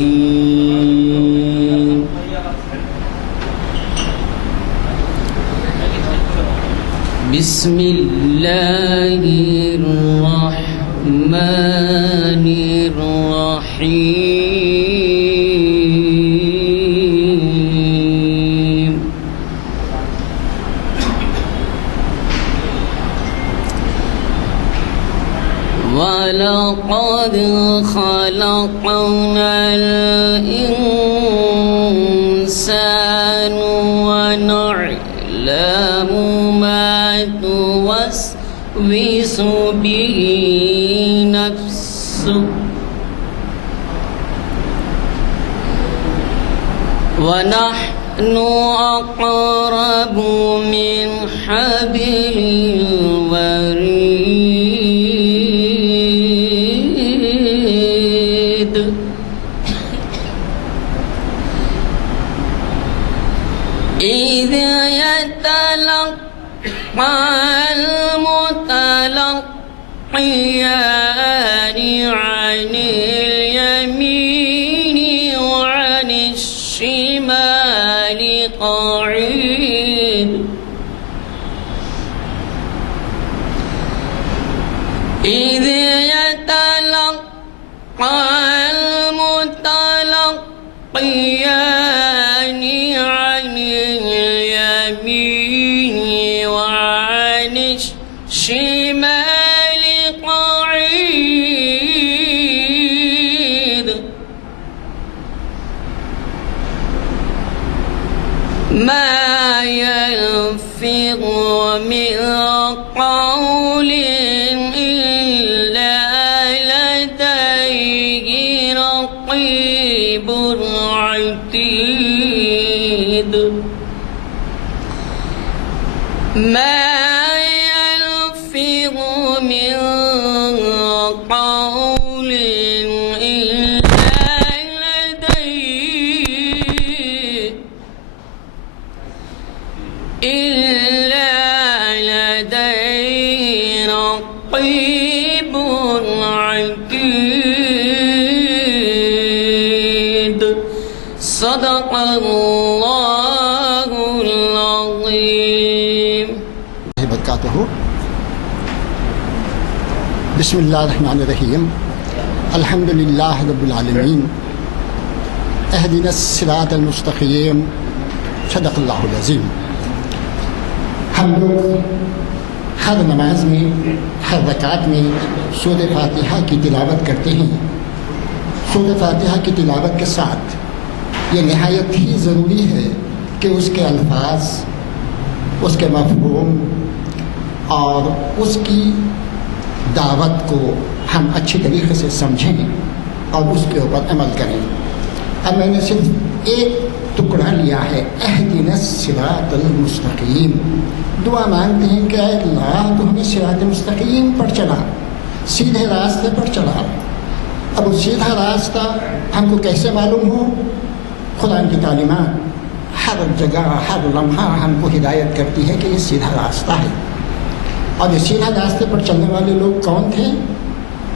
الرجيم بسم الله الرحمن الرحيم وَلَقَدْ خَلَقْنَا الْإِنسَانَ وَنَعْلَمُ مَا توسوس به نفسه ونحن أقرب من حبل الوريد إذ يتلقى المتلقيان عن اليمين وعن الشمال قعيد إذ يتلقى المتلقيان عن اليمين وعن الشمال قعيد ما يلفظ من قول إلا لديه رقيب عتيد ما يلفظ من قول إلا لديه رقيب عتيد صدق الله العظيم. بسم اللہ الرحمن الرحیم الحمد للہ رب العالمین اہدنا الصراط المستقیم صدق اللہ العظیم. ہم لوگ ہر نماز میں ہر رکعت میں سورہ فاتحہ کی تلاوت کرتے ہیں. سورہ فاتحہ کی تلاوت کے ساتھ یہ نہایت ہی ضروری ہے کہ اس کے الفاظ، اس کے مفہوم اور اس کی دعوت کو ہم اچھی طریقے سے سمجھیں اور اس کے اوپر عمل کریں. اب میں نے صرف ایک ٹکڑا لیا ہے، اہدنا الصراط المستقیم. دعا مانگتے ہیں کہ اے اللہ تو ہمیں صراط مستقیم پر چلا، سیدھے راستے پر چلا. اب وہ سیدھا راستہ ہم کو کیسے معلوم ہو؟ قرآن کی تعلیمات ہر جگہ ہر لمحہ ہم کو ہدایت کرتی ہے کہ یہ سیدھا راستہ ہے. اور یہ سیدھا راستے پر چلنے والے لوگ کون تھے؟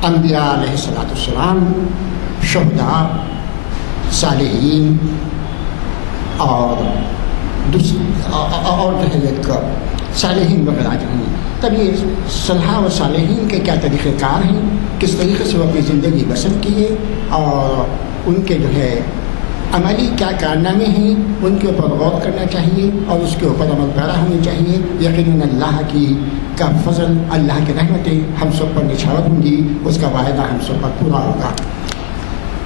انبیاء علیہ السلام، شہداء، صالحین اور جو ہے ایک صالحین وغیرہ جو ہیں. تب یہ صلحاء و صالحین کے کیا طریقہ کار ہیں، کس طریقے سے وہ اپنی زندگی بسر کیے اور ان کے جو ہے عملی کیا کارنامے ہیں، ان کے اوپر غور کرنا چاہیے اور اس کے اوپر عمل پیرا ہونی چاہیے. یقیناً اللہ کا فضل، اللہ کی رحمتیں ہم سب پر نچھاور ہوں گی، اس کا وعدہ ہم سب پر پورا ہوگا.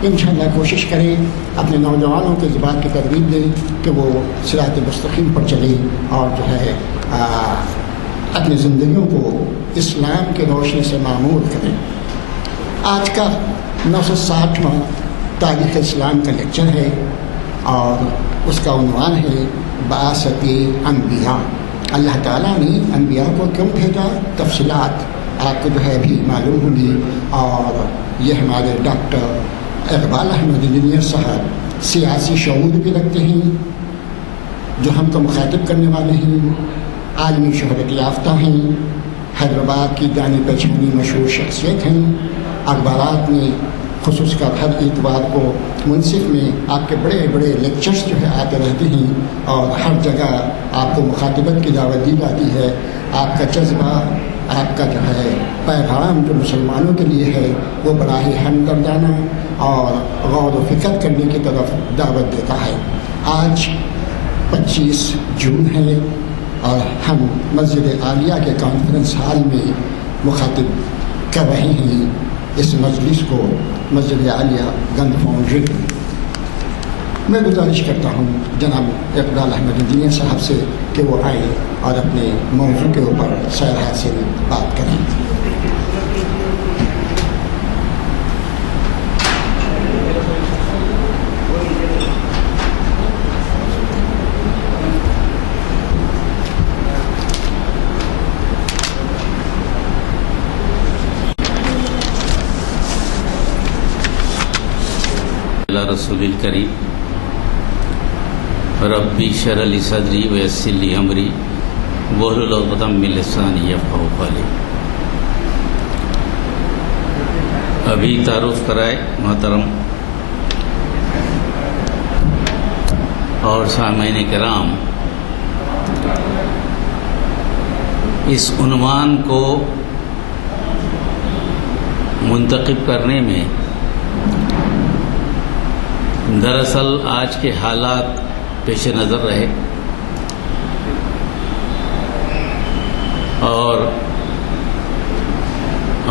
انشاءاللہ کوشش کریں اپنے نوجوانوں کے اس بات کی ترغیب دیں کہ وہ صراط مستقیم پر چلیں اور جو ہے اپنی زندگیوں کو اسلام کی روشنی سے معمور کریں. آج کا 960واں تاریخ اسلام کا لیکچر ہے اور اس کا عنوان ہے بعثت انبیاء. اللہ تعالیٰ نے انبیاء کو کیوں بھیجا، تفصیلات آپ کو جو ہے ابھی معلوم ہوگی. اور یہ ہمارے ڈاکٹر اقبال احمد انجینئر صاحب سیاسی شعور بھی رکھتے ہیں، جو ہم کو مخاطب کرنے والے ہیں، عالمی شہرت یافتہ ہیں، حیدرآباد کی جانی پہچانی مشہور شخصیت ہیں، اخبارات میں خصوص کر ہر اتوار کو منصف میں آپ کے بڑے بڑے لیکچرز جو ہے آتے رہتے ہیں اور ہر جگہ آپ کو مخاطبت کی دعوت دی جاتی ہے. آپ کا جذبہ، آپ کا جو ہے پیغام جو مسلمانوں کے لیے ہے وہ بڑا ہی ہمدردانہ اور غور و فکر کرنے کی طرف دعوت دیتا ہے. آج 25 جون ہے اور ہم مسجد عالیہ کے کانفرنس ہال میں مخاطب کر رہے ہیں اس مجلس کو، مسجد عالیہ گند فاؤنڈری. میں گزارش کرتا ہوں جناب اقبال احمد انجینئر صاحب سے کہ وہ آئیں اور اپنے موضوع کے اوپر سیر حاصل بات کریں. رسول الکریم ربی اشرح لی صدری ویسر لی امری واحلل عقدۃ من لسانی یفقہوا قولی. ابھی تعارف کرائے محترم اور سامعین کرام، اس عنوان کو منتخب کرنے میں دراصل آج کے حالات پیش نظر رہے اور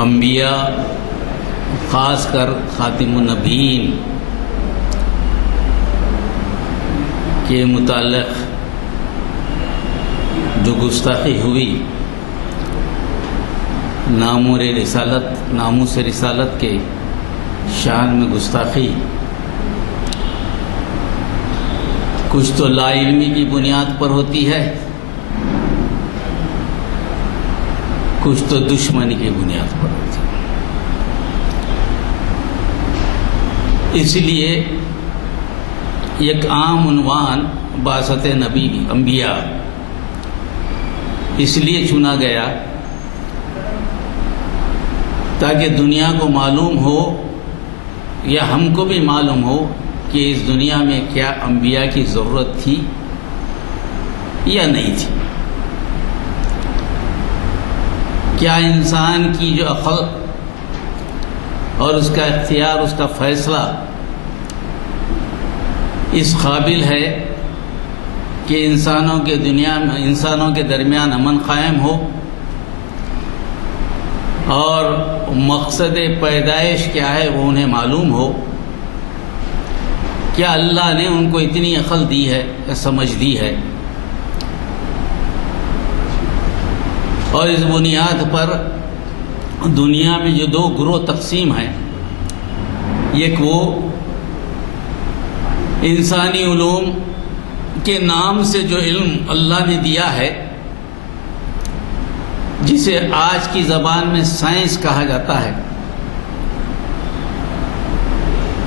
انبیاء خاص کر خاتم النبیین کے متعلق جو گستاخی ہوئی، ناموس رسالت کے شان میں گستاخی، کچھ تو لا علمی کی بنیاد پر ہوتی ہے، کچھ تو دشمنی کی بنیاد پر ہوتی ہے. اس لیے ایک عام عنوان بعثت نبی انبیاء اس لیے چنا گیا تاکہ دنیا کو معلوم ہو یا ہم کو بھی معلوم ہو کہ اس دنیا میں کیا انبیاء کی ضرورت تھی یا نہیں تھی. کیا انسان کی جو عقل اور اس کا اختیار، اس کا فیصلہ اس قابل ہے کہ انسانوں کے درمیان امن قائم ہو اور مقصد پیدائش کیا ہے وہ انہیں معلوم ہو. کیا اللہ نے ان کو اتنی عقل دی ہے یا سمجھ دی ہے؟ اور اس بنیاد پر دنیا میں جو 2 گروہ تقسیم ہیں، ایک وہ انسانی علوم کے نام سے جو علم اللہ نے دیا ہے، جسے آج کی زبان میں سائنس کہا جاتا ہے،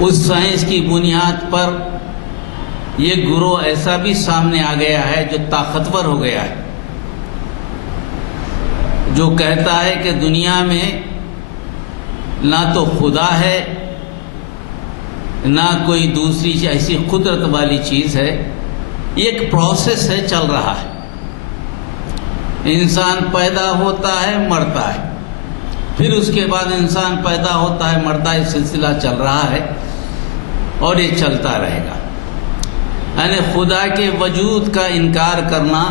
اس سائنس کی بنیاد پر یہ گروہ ایسا بھی سامنے آ گیا ہے جو طاقتور ہو گیا ہے، جو کہتا ہے کہ دنیا میں نہ تو خدا ہے نہ کوئی دوسری ایسی قدرت والی چیز ہے، ایک پروسیس ہے، چل رہا ہے. انسان پیدا ہوتا ہے، مرتا ہے، پھر اس کے بعد انسان پیدا ہوتا ہے، مرتا ہے، سلسلہ چل رہا ہے اور یہ چلتا رہے گا. یعنی خدا کے وجود کا انکار کرنا،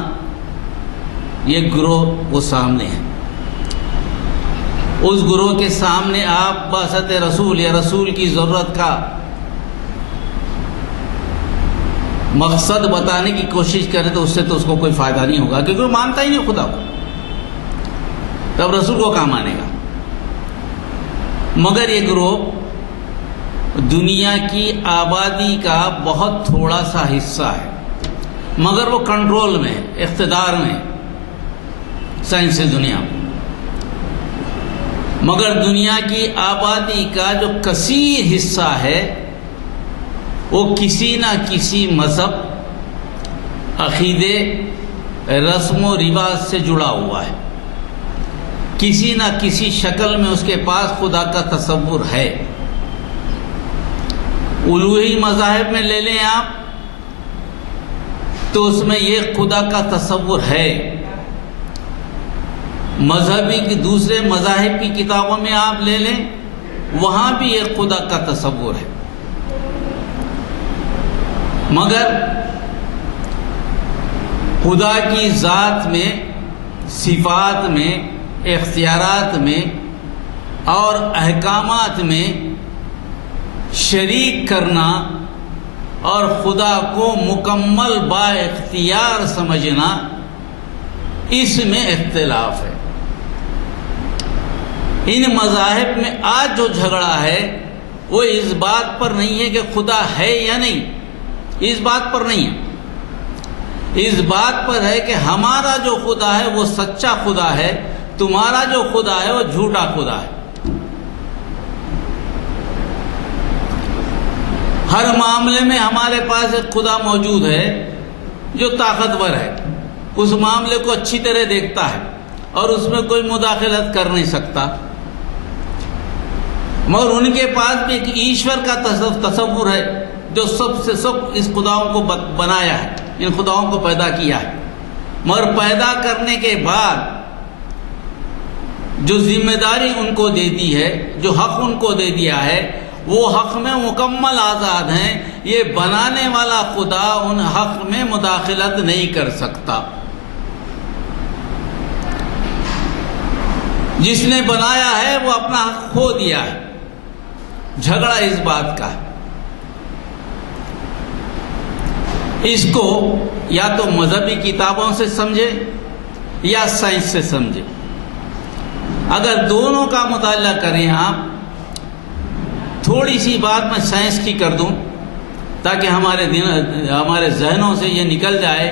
یہ گروہ وہ سامنے ہے. اس گروہ کے سامنے آپ بعثت رسول یا رسول کی ضرورت کا مقصد بتانے کی کوشش کرے تو اس کو کوئی فائدہ نہیں ہوگا، کیونکہ وہ مانتا ہی نہیں خدا کو. تب رسول کو کہاں مانے گا؟ مگر یہ گروہ دنیا کی آبادی کا بہت تھوڑا سا حصہ ہے، مگر وہ کنٹرول میں، اقتدار میں، سائنسی دنیا میں. مگر دنیا کی آبادی کا جو کثیر حصہ ہے وہ کسی نہ کسی مذہب، عقیدے، رسم و رواج سے جڑا ہوا ہے. کسی نہ کسی شکل میں اس کے پاس خدا کا تصور ہے. الوہی مذاہب میں لے لیں آپ تو اس میں یہ خدا کا تصور ہے. مذہبی کی دوسرے مذاہب کی کتابوں میں آپ لے لیں وہاں بھی یہ خدا کا تصور ہے. مگر خدا کی ذات میں، صفات میں، اختیارات میں اور احکامات میں شریک کرنا اور خدا کو مکمل با اختیار سمجھنا، اس میں اختلاف ہے. ان مذاہب میں آج جو جھگڑا ہے وہ اس بات پر نہیں ہے کہ خدا ہے یا نہیں، اس بات پر نہیں ہے. اس بات پر ہے کہ ہمارا جو خدا ہے وہ سچا خدا ہے، تمہارا جو خدا ہے وہ جھوٹا خدا ہے. ہر معاملے میں ہمارے پاس ایک خدا موجود ہے جو طاقتور ہے، اس معاملے کو اچھی طرح دیکھتا ہے اور اس میں کوئی مداخلت کر نہیں سکتا. مگر ان کے پاس بھی ایک ایشور کا تصور ہے جو سب سے سب اس خداؤں کو بنایا ہے، ان خداؤں کو پیدا کیا ہے. مگر پیدا کرنے کے بعد جو ذمہ داری ان کو دے دی ہے، جو حق ان کو دے دیا ہے، وہ حق میں مکمل آزاد ہیں. یہ بنانے والا خدا ان حق میں مداخلت نہیں کر سکتا. جس نے بنایا ہے وہ اپنا حق کھو دیا ہے. جھگڑا اس بات کا ہے. اس کو یا تو مذہبی کتابوں سے سمجھے یا سائنس سے سمجھے. اگر دونوں کا مطالعہ کریں آپ، تھوڑی سی بات میں سائنس کی کر دوں تاکہ ہمارے ذہنوں سے یہ نکل جائے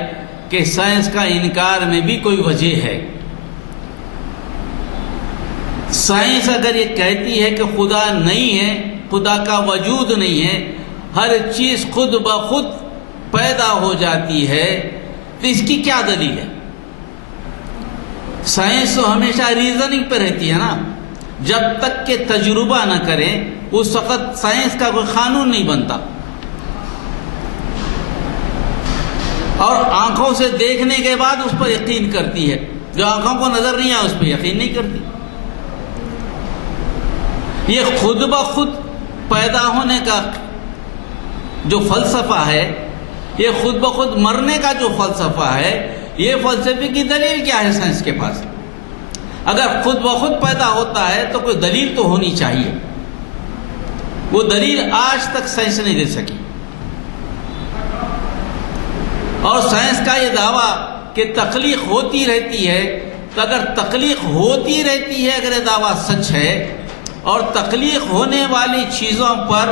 کہ سائنس کا انکار میں بھی کوئی وجہ ہے. سائنس اگر یہ کہتی ہے کہ خدا نہیں ہے، خدا کا وجود نہیں ہے، ہر چیز خود بخود پیدا ہو جاتی ہے، تو اس کی کیا دلیل ہے؟ سائنس تو ہمیشہ ریزننگ پہ رہتی ہے نا. جب تک کہ تجربہ نہ کریں اس وقت سائنس کا کوئی قانون نہیں بنتا. اور آنکھوں سے دیکھنے کے بعد اس پر یقین کرتی ہے، جو آنکھوں کو نظر نہیں آیا اس پہ یقین نہیں کرتی. یہ خود بخود پیدا ہونے کا جو فلسفہ ہے، یہ خود بخود مرنے کا جو فلسفہ ہے، یہ فلسفے کی دلیل کیا ہے سائنس کے پاس؟ اگر خود بخود پیدا ہوتا ہے تو کوئی دلیل تو ہونی چاہیے. وہ دلیل آج تک سائنس نہیں دے سکی. اور سائنس کا یہ دعویٰ کہ تخلیق ہوتی رہتی ہے، تو اگر تخلیق ہوتی رہتی ہے، اگر یہ دعویٰ سچ ہے اور تخلیق ہونے والی چیزوں پر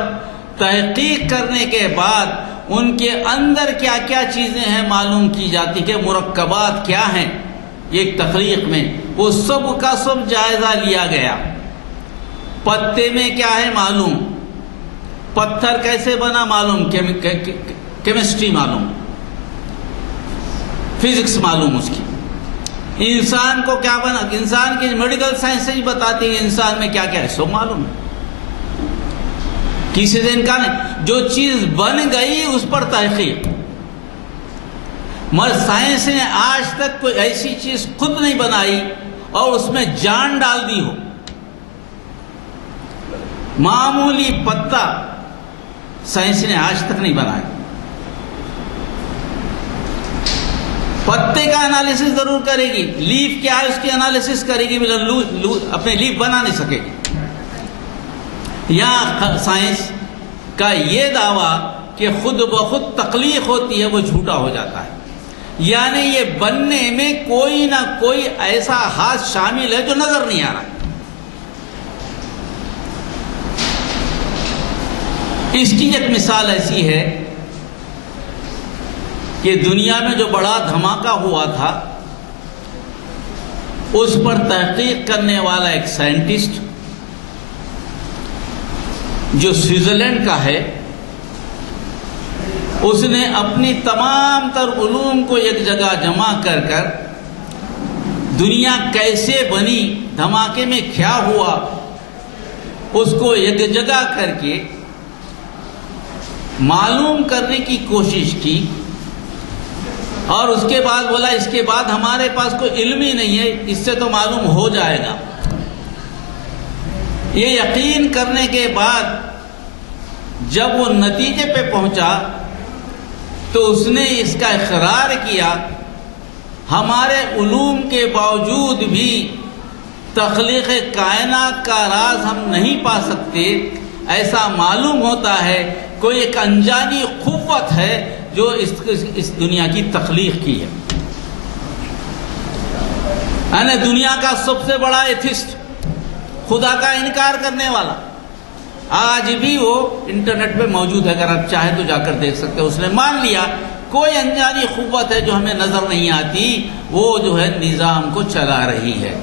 تحقیق کرنے کے بعد ان کے اندر کیا کیا چیزیں ہیں معلوم کی جاتی کہ مرکبات کیا ہیں ایک تخلیق میں، وہ سب کا سب جائزہ لیا گیا. پتے میں کیا ہے معلوم، پتھر کیسے بنا معلوم، کیمسٹری معلوم، فزکس معلوم اس کی. انسان کو کیا بنا، انسان کی میڈیکل سائنس ہی بتاتی ہے انسان میں کیا کیا ہے، سب معلوم ہے. کسی سے انکار نہیں. جو چیز بن گئی اس پر تحقیق. مگر سائنس نے آج تک کوئی ایسی چیز خود نہیں بنائی اور اس میں جان ڈال دی ہو. معمولی پتا سائنس نے آج تک نہیں بنایا. پتے کا انالیسس ضرور کرے گی، لیف کیا ہے اس کی انالیسس کرے گی، اپنے لیف بنا نہیں سکے گی. یا سائنس کا یہ دعویٰ کہ خود بخود تخلیق ہوتی ہے وہ جھوٹا ہو جاتا ہے. یعنی یہ بننے میں کوئی نہ کوئی ایسا ہاتھ شامل ہے جو نظر نہیں آ رہا. اس کی ایک مثال ایسی ہے کہ دنیا میں جو بڑا دھماکہ ہوا تھا اس پر تحقیق کرنے والا ایک سائنٹسٹ جو سوئٹزرلینڈ کا ہے، اس نے اپنی تمام تر علوم کو ایک جگہ جمع کر کر دنیا کیسے بنی، دھماکے میں کیا ہوا، اس کو ایک جگہ کر کے معلوم کرنے کی کوشش کی اور اس کے بعد بولا اس کے بعد ہمارے پاس کوئی علم ہی نہیں ہے، اس سے تو معلوم ہو جائے گا۔ یہ یقین کرنے کے بعد جب وہ نتیجے پہ پہنچا تو اس نے اس کا اقرار کیا ہمارے علوم کے باوجود بھی تخلیق کائنات کا راز ہم نہیں پا سکتے، ایسا معلوم ہوتا ہے کوئی ایک انجانی قوت ہے جو اس دنیا کی تخلیق کی ہے۔ یعنی دنیا کا سب سے بڑا ایتھسٹ، خدا کا انکار کرنے والا، آج بھی وہ انٹرنیٹ پہ موجود ہے، اگر آپ چاہیں تو جا کر دیکھ سکتے ہیں۔ اس نے مان لیا کوئی انجانی قوت ہے جو ہمیں نظر نہیں آتی، وہ جو ہے نظام کو چلا رہی ہے۔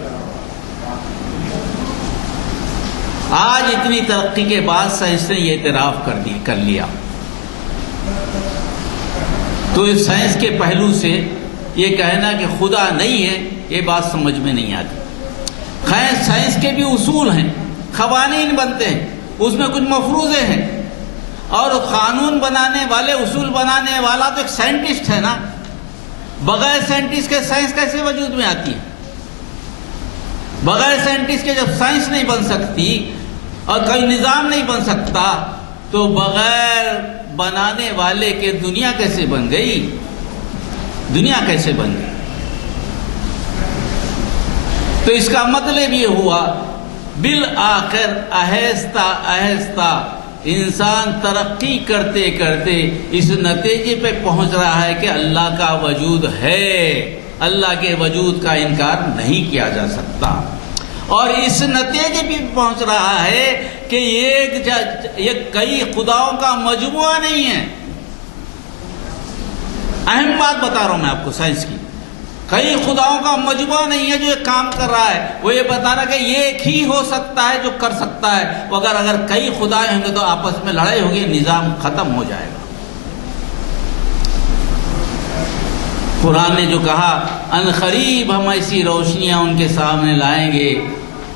آج اتنی ترقی کے بعد سائنس نے یہ اعتراف کر لیا، تو اس سائنس کے پہلو سے یہ کہنا کہ خدا نہیں ہے یہ بات سمجھ میں نہیں آتی۔ خیر سائنس کے بھی اصول ہیں، قوانین بنتے ہیں، اس میں کچھ مفروضے ہیں، اور قانون بنانے والے، اصول بنانے والا تو ایک سائنٹسٹ ہے نا، بغیر سائنٹسٹ کے سائنس کیسے وجود میں آتی ہے؟ بغیر سائنٹسٹ کے جب سائنس نہیں بن سکتی اور کوئی نظام نہیں بن سکتا تو بغیر بنانے والے کے دنیا کیسے بن گئی؟ دنیا کیسے بن گئی؟ تو اس کا مطلب یہ ہوا بالآخر آہستہ آہستہ انسان ترقی کرتے کرتے اس نتیجے پہ پہنچ رہا ہے کہ اللہ کا وجود ہے، اللہ کے وجود کا انکار نہیں کیا جا سکتا، اور اس نتیجے پہ پہنچ رہا ہے کہ یہ کئی خداؤں کا مجموعہ نہیں ہے۔ اہم بات بتا رہا ہوں میں آپ کو سائنس کی، کئی خداؤں کا مجموعہ نہیں ہے جو یہ کام کر رہا ہے، وہ یہ بتا رہا ہے کہ یہ ایک ہی ہو سکتا ہے جو کر سکتا ہے، اگر کئی خدا ہوں گے تو آپس میں لڑائی ہوگی، نظام ختم ہو جائے گا۔ قرآن نے جو کہا ان قریب ہم ایسی روشنیاں ان کے سامنے لائیں گے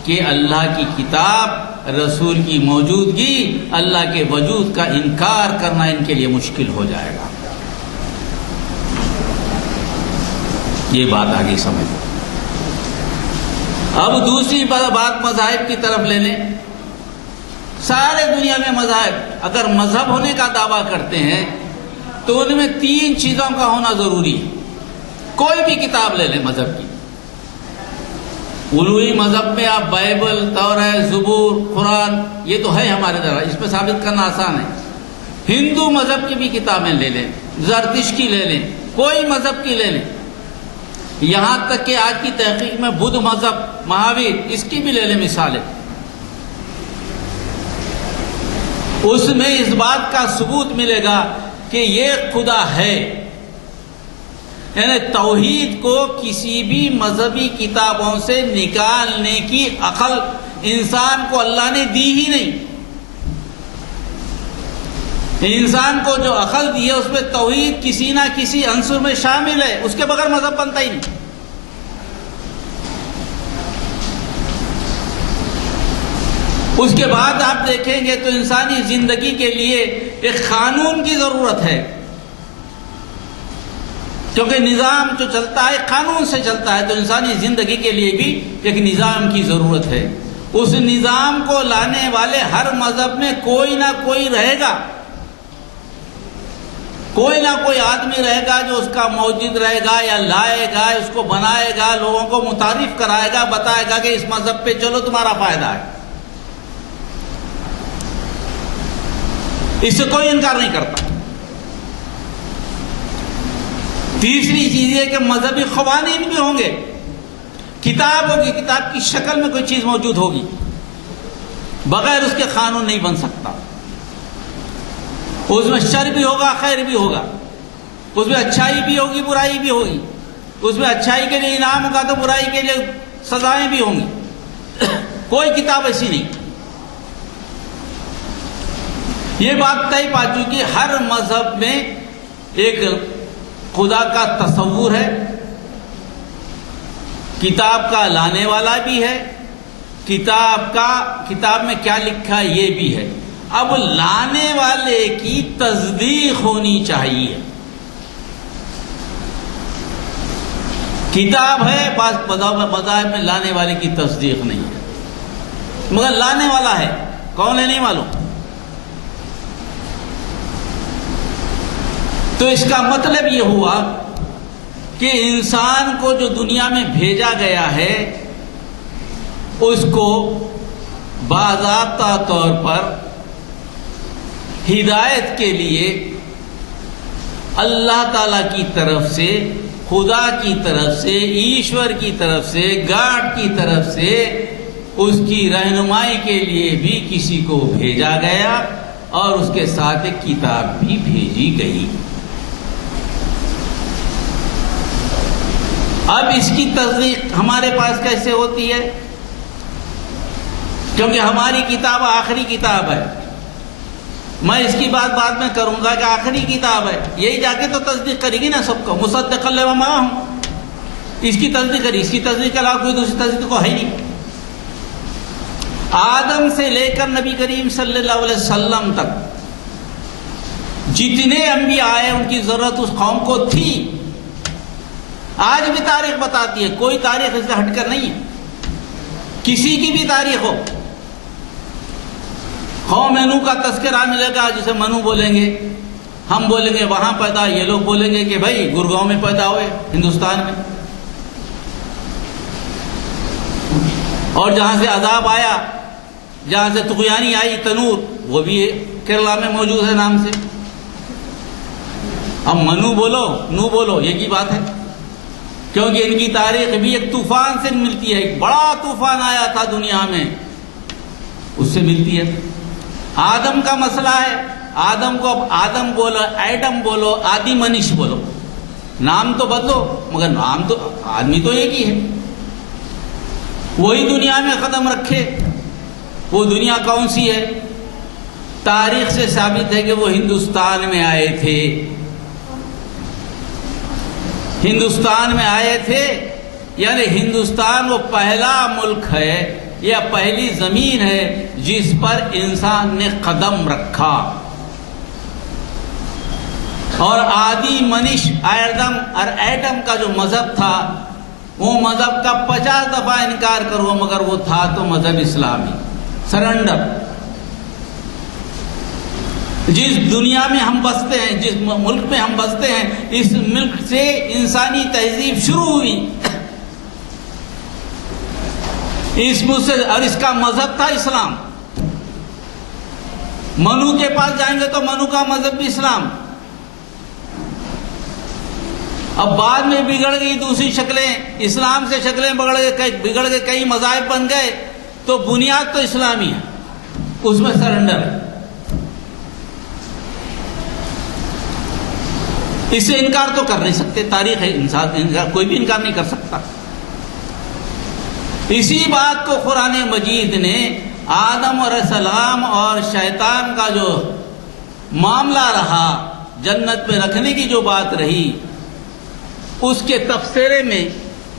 کہ اللہ کی کتاب، رسول کی موجودگی، اللہ کے وجود کا انکار کرنا ان کے لیے مشکل ہو جائے گا۔ یہ بات آگے سمجھ۔ اب دوسری بات مذاہب کی طرف لے لیں۔ سارے دنیا میں مذاہب اگر مذہب ہونے کا دعویٰ کرتے ہیں تو ان میں 3 چیزوں کا ہونا ضروری ہے۔ کوئی بھی کتاب لے لیں مذہب کی، الوہی مذہب میں آپ بائبل، تورات، زبور، قرآن، یہ تو ہے ہمارے طرح، اس پہ ثابت کرنا آسان ہے۔ ہندو مذہب کی بھی کتابیں لے لیں، زرتشت کی لے لیں، کوئی مذہب کی لے لیں، یہاں تک کہ آج کی تحقیق میں بدھ مذہب، مہاویر، اس کی بھی لے لیں مثالیں، اس میں اس بات کا ثبوت ملے گا کہ یہ خدا ہے۔ یعنی توحید کو کسی بھی مذہبی کتابوں سے نکالنے کی عقل انسان کو اللہ نے دی ہی نہیں۔ انسان کو جو عقل دی ہے اس میں توحید کسی نہ کسی عنصر میں شامل ہے، اس کے بغیر مذہب بنتا ہی نہیں۔ اس کے بعد آپ دیکھیں گے تو انسانی زندگی کے لیے ایک قانون کی ضرورت ہے، کیونکہ نظام جو چلتا ہے قانون سے چلتا ہے، تو انسانی زندگی کے لیے بھی ایک نظام کی ضرورت ہے۔ اس نظام کو لانے والے ہر مذہب میں کوئی نہ کوئی رہے گا، کوئی نہ کوئی آدمی رہے گا جو اس کا موجود رہے گا یا لائے گا، اس کو بنائے گا، لوگوں کو متعارف کرائے گا، بتائے گا کہ اس مذہب پہ چلو تمہارا فائدہ ہے۔ اس سے کوئی انکار نہیں کرتا۔ تیسری چیز یہ کہ مذہبی قوانین بھی ہوں گے، کتاب ہوگی، کتاب کی شکل میں کوئی چیز موجود ہوگی، بغیر اس کے قانون نہیں بن سکتا۔ اس میں شر بھی ہوگا، خیر بھی ہوگا، اس میں اچھائی بھی ہوگی، برائی بھی ہوگی، اس میں اچھائی کے لیے انعام ہوگا تو برائی کے لیے سزائیں بھی ہوں گی۔ کوئی کتاب ایسی نہیں۔ یہ بات طے پا چکی، ہر مذہب میں ایک خدا کا تصور ہے، کتاب کا لانے والا بھی ہے، کتاب میں کیا لکھا ہے یہ بھی ہے، اب لانے والے کی تصدیق ہونی چاہیے. کتاب ہے مذاہب میں لانے والے کی تصدیق نہیں ہے، مگر لانے والا ہے، کون ہے نہیں معلوم. تو اس کا مطلب یہ ہوا کہ انسان کو جو دنیا میں بھیجا گیا ہے اس کو باضابطہ طور پر ہدایت کے لیے اللہ تعالی کی طرف سے، خدا کی طرف سے، ایشور کی طرف سے، گاڈ کی طرف سے اس کی رہنمائی کے لیے بھی کسی کو بھیجا گیا اور اس کے ساتھ ایک کتاب بھی بھیجی گئی. اب اس کی تصدیق ہمارے پاس کیسے ہوتی ہے؟ کیونکہ ہماری کتاب آخری کتاب ہے. میں اس کی بات بعد میں کروں گا کہ آخری کتاب ہے، یہی جا کے تو تصدیق کرے گی نا سب کو. مصدقا لما معہم، اس کی تصدیق کری، اس کی تصدیق کے علاوہ کوئی دوسری تصدیق کو ہے ہی نہیں. آدم سے لے کر نبی کریم صلی اللہ علیہ وسلم تک جتنے انبیاء آئے ان کی ضرورت اس قوم کو تھی. آج بھی تاریخ بتاتی ہے، کوئی تاریخ اس سے ہٹ کر نہیں ہے. کسی کی بھی تاریخ ہو، قوم نوح کا تذکرہ ملے گا جسے منو بولیں گے، ہم بولیں گے وہاں پیدا، یہ لوگ بولیں گے کہ بھائی گڑگاؤں میں پیدا ہوئے ہندوستان میں. اور جہاں سے عذاب آیا، جہاں سے طغیانی آئی تنور، وہ بھی کیرلا میں موجود ہے نام سے. اب منو بولو نو بولو یہ کی بات ہے، کیونکہ ان کی تاریخ بھی ایک طوفان سے ملتی ہے. ایک بڑا طوفان آیا تھا دنیا میں، اس سے ملتی ہے. آدم کا مسئلہ ہے، آدم کو اب آدم بولو، ایڈم بولو، آدی منش بولو، نام تو بدلو مگر نام تو آدمی تو ایک ہی ہے. وہی دنیا میں قدم رکھے. وہ دنیا کون سی ہے؟ تاریخ سے ثابت ہے کہ وہ ہندوستان میں آئے تھے. ہندوستان میں آئے تھے، یعنی ہندوستان وہ پہلا ملک ہے یا پہلی زمین ہے جس پر انسان نے قدم رکھا. اور آدی منش آدم اور ایڈم کا جو مذہب تھا، وہ مذہب کا 50 دفعہ انکار کرو مگر وہ تھا تو مذہب اسلامی. سرنڈر. جس دنیا میں ہم بستے ہیں، جس ملک میں ہم بستے ہیں، اس ملک سے انسانی تہذیب شروع ہوئی. اس ملک سے، اور اس کا مذہب تھا اسلام. منو کے پاس جائیں گے تو منو کا مذہب بھی اسلام. اب بعد میں بگڑ گئی دوسری شکلیں، اسلام سے شکلیں بگڑ گئے، کئی مذاہب بن گئے، تو بنیاد تو اسلامی ہے، اس میں سرنڈر ہے. اس سے انکار تو کر نہیں سکتے، تاریخ ہے، انسان کوئی بھی انکار نہیں کر سکتا. اسی بات کو قرآن مجید نے آدم علیہ السلام اور شیطان کا جو معاملہ رہا، جنت میں رکھنے کی جو بات رہی، اس کے تفسیرے میں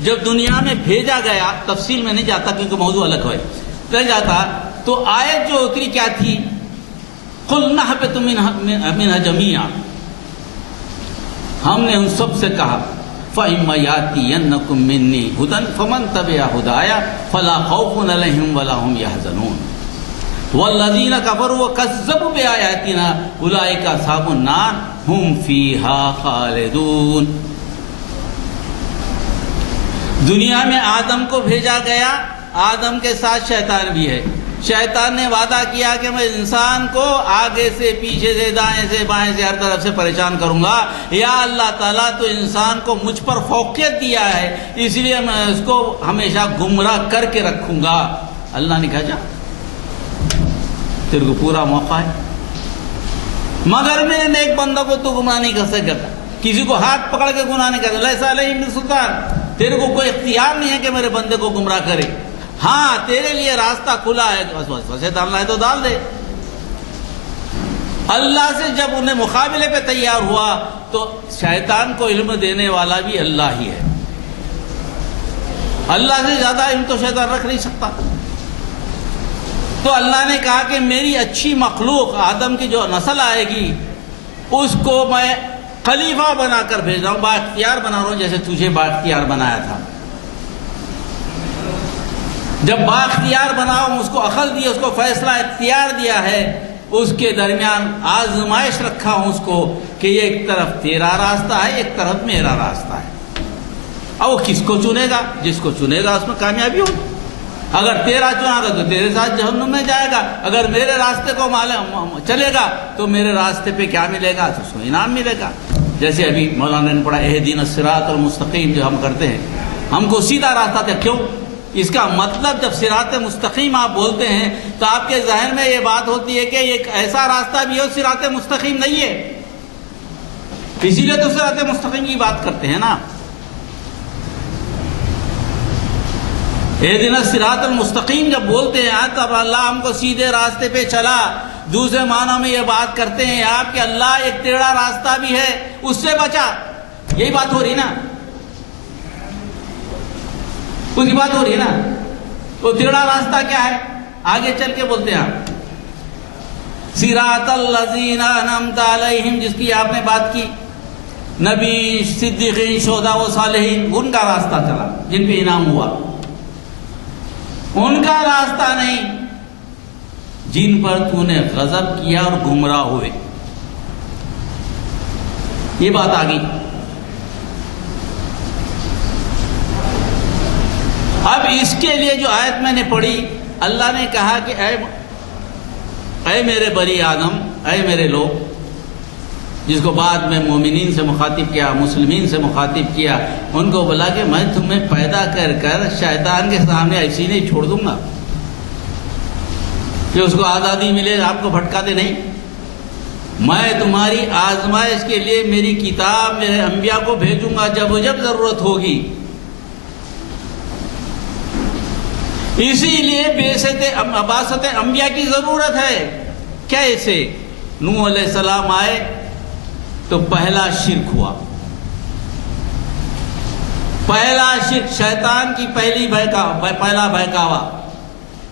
جب دنیا میں بھیجا گیا، تفصیل میں نہیں جاتا کیونکہ موضوع الگ ہے، رہ جاتا، تو آیت جو اتری کیا تھی؟ قُلْ نَهْبِطُ مِنْهَا جَمِيعًا. ہم نے ان سب سے کہا فَإِمَّا يَأْتِيَنَّكُم مِّنِّي هُدًى فَمَن تَبِعَ هُدَايَ فَلَا خَوْفٌ عَلَيْهِمْ وَلَا هُمْ يَحْزَنُونَ وَالَّذِينَ كَفَرُوا وَكَذَّبُوا بِآيَاتِنَا أُولَٰئِكَ أَصْحَابُ النَّارِ هُمْ فِيهَا خَالِدُونَ. دنیا میں آدم کو بھیجا گیا، آدم کے ساتھ شیطان بھی ہے. شیطان نے وعدہ کیا کہ میں انسان کو آگے سے، پیچھے سے، دائیں سے، بائیں سے، ہر طرف سے پریشان کروں گا. یا اللہ تعالیٰ تو انسان کو مجھ پر فوقیت دیا ہے، اس لیے میں اس کو ہمیشہ گمراہ کر کے رکھوں گا. اللہ نے کہا جا، تیرے کو پورا موقع ہے، مگر میرے نیک بندوں کو تو گمراہ نہیں کر سکتا. کسی کو ہاتھ پکڑ کے گناہ نہیں کرتا. لیس علیہم من سلطان، تیرے کو کوئی اختیار نہیں ہے کہ میرے بندے کو گمراہ کرے. ہاں تیرے لیے راستہ کھلا ہے، وسوسے ڈالنا ہے تو ڈال دے. اللہ سے جب انہیں مقابلے پہ تیار ہوا تو شیطان کو علم دینے والا بھی اللہ ہی ہے. اللہ سے زیادہ علم تو شیطان رکھ نہیں سکتا. تو اللہ نے کہا کہ میری اچھی مخلوق آدم کی جو نسل آئے گی اس کو میں خلیفہ بنا کر بھیج رہا ہوں، با اختیار بنا رہا ہوں، جیسے تجھے با اختیار بنایا تھا۔ جب با اختیار بناؤ، اس کو عقل دی، اس کو فیصلہ اختیار دیا ہے، اس کے درمیان آزمائش رکھا ہوں اس کو کہ یہ ایک طرف تیرا راستہ ہے، ایک طرف میرا راستہ ہے۔ اب وہ کس کو چنے گا؟ جس کو چنے گا اس میں کامیابی ہوگی۔ اگر تیرا چنا گا تو تیرے ساتھ جہنم میں جائے گا، اگر میرے راستے کو چلے گا تو میرے راستے پہ کیا ملے گا؟ تو اس کو انعام ملے گا۔ جیسے ابھی مولانا نے پڑھا اہدنا الصراط المستقیم، جو ہم کرتے ہیں، ہم کو سیدھا راستہ دے۔ کیوں؟ اس کا مطلب جب صراط مستقیم آپ بولتے ہیں تو آپ کے ذہن میں یہ بات ہوتی ہے کہ ایک ایسا راستہ بھی ہے صراط مستقیم نہیں ہے، اسی لیے تو صراط مستقیم کی بات کرتے ہیں نا۔ اہدنا الصراط المستقیم جب بولتے ہیں تب اللہ ہم کو سیدھے راستے پہ چلا۔ دوسرے معنوں میں یہ بات کرتے ہیں آپ کہ اللہ ایک ٹیڑھا راستہ بھی ہے، اس سے بچا۔ یہی بات ہو رہی نا، اس کی بات ہو رہی ہے نا۔ وہ ٹیڑھا راستہ کیا ہے؟ آگے چل کے بولتے ہیں آپ صراط الذین انعمت علیہم، جس کی آپ نے بات کی، نبی، صدیقین، شہداء و صالحین، ان کا راستہ چلا جن پہ انعام ہوا، ان کا راستہ نہیں جن پر تو نے غضب کیا اور گمراہ ہوئے۔ یہ بات آ گئی۔ اب اس کے لیے جو آیت میں نے پڑھی، اللہ نے کہا کہ اے میرے بنی آدم، اے میرے لوگ، جس کو بعد میں مومنین سے مخاطب کیا، مسلمین سے مخاطب کیا، ان کو بولا کہ میں تمہیں پیدا کر کر شیطان کے سامنے ایسی نہیں چھوڑ دوں گا کہ اس کو آزادی ملے، آپ کو بھٹکا دے۔ نہیں، میں تمہاری آزمائش کے لیے میری کتاب، میرے انبیاء کو بھیجوں گا جب جب ضرورت ہوگی۔ اسی لیے بعثت انبیاء کی ضرورت ہے۔ کیسے؟ نوح علیہ السلام آئے تو پہلا شرک ہوا، پہلا شرک، شیطان کی پہلا بہکاوا،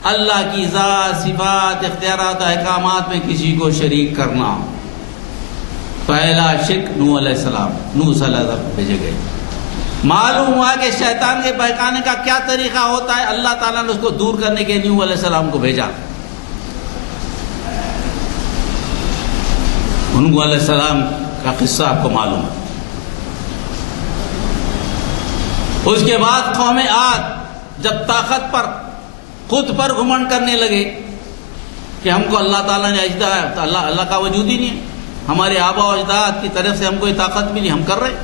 اللہ کی ذات، صفات، اختیارات، احکامات میں کسی کو شریک کرنا۔ پہلا شرک نوح علیہ السلام، نوح صلی اللہ علیہ وسلم بھیجے گئے۔ معلوم ہوا کہ شیطان کے بہکانے کا کیا طریقہ ہوتا ہے، اللہ تعالیٰ نے اس کو دور کرنے کے نوح علیہ السلام کو بھیجا۔ نوح علیہ السلام کا قصہ آپ کو معلوم ہے۔ اس کے بعد قوم عاد جب طاقت پر، خود پر گھمنڈ کرنے لگے کہ ہم کو اللہ تعالیٰ نے اجدا ہے، اللہ کا وجود ہی نہیں ہے، ہمارے آبا و اجداد کی طرف سے ہم کو یہ طاقت ملی، ہم کر رہے،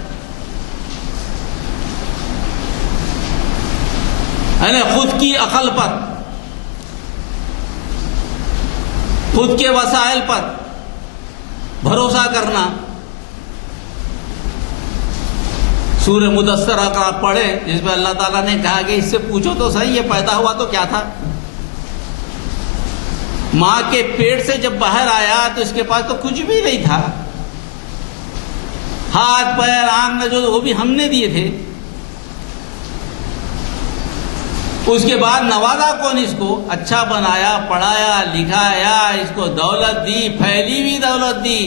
یعنی خود کی عقل پر، خود کے وسائل پر بھروسہ کرنا۔ سورہ مدثر کا آپ پڑھیں، جس میں اللہ تعالیٰ نے کہا کہ اس سے پوچھو تو صحیح، یہ پیدا ہوا تو کیا تھا؟ ماں کے پیٹ سے جب باہر آیا تو اس کے پاس تو کچھ بھی نہیں تھا، ہاتھ پیر آنکھ جو وہ بھی ہم نے دیے تھے۔ اس کے بعد نوازا کون؟ اس کو اچھا بنایا، پڑھایا، لکھایا، اس کو دولت دی، پھیلی ہوئی دولت دی۔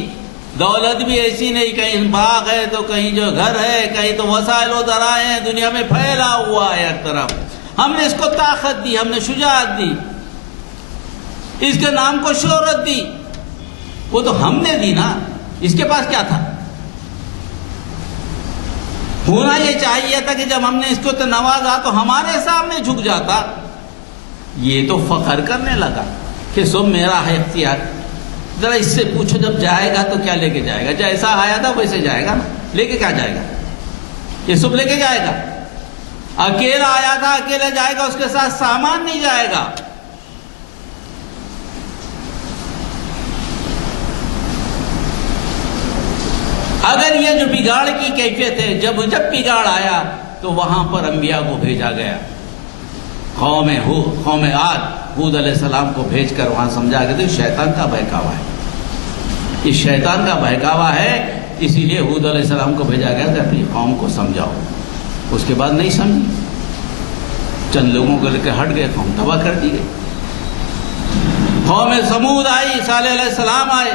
دولت بھی ایسی نہیں کہیں باغ ہے تو کہیں جو گھر ہے، کہیں تو وسائل و ذرائع ہیں، دنیا میں پھیلا ہوا ہے ہر طرف۔ ہم نے اس کو طاقت دی، ہم نے شجاعت دی، اس کے نام کو شہرت دی، وہ تو ہم نے دی نا، اس کے پاس کیا تھا؟ ہونا یہ چاہیے تھا کہ جب ہم نے اس کو تو نوازا تو ہمارے سامنے جھک جاتا۔ یہ تو فخر کرنے لگا کہ سب میرا ہے اختیار۔ ذرا اس سے پوچھو جب جائے گا تو کیا لے کے جائے گا؟ جیسا آیا تھا ویسے جائے گا نا، لے کے کیا جائے گا؟ یہ سب لے کے جائے گا؟ اکیلا آیا تھا، اکیلے جائے گا، اس کے ساتھ سامان نہیں جائے گا۔ اگر یہ جو بگاڑ کی کیفیت ہے، جب بگاڑ آیا تو وہاں پر انبیاء کو بھیجا گیا۔ قوم عاد، ہود علیہ السلام کو بھیج کر وہاں سمجھا گیا کہ شیطان کا بہکاوا ہے، یہ شیطان کا بہکاوا ہے، اسی لیے ہود علیہ السلام کو بھیجا گیا کہ اپنی قوم کو سمجھاؤ۔ اس کے بعد نہیں سمجھی، چند لوگوں کو لے کے ہٹ گئے، قوم تباہ کر دی گئی۔ قوم سمود آئی، صالح علیہ السلام آئے.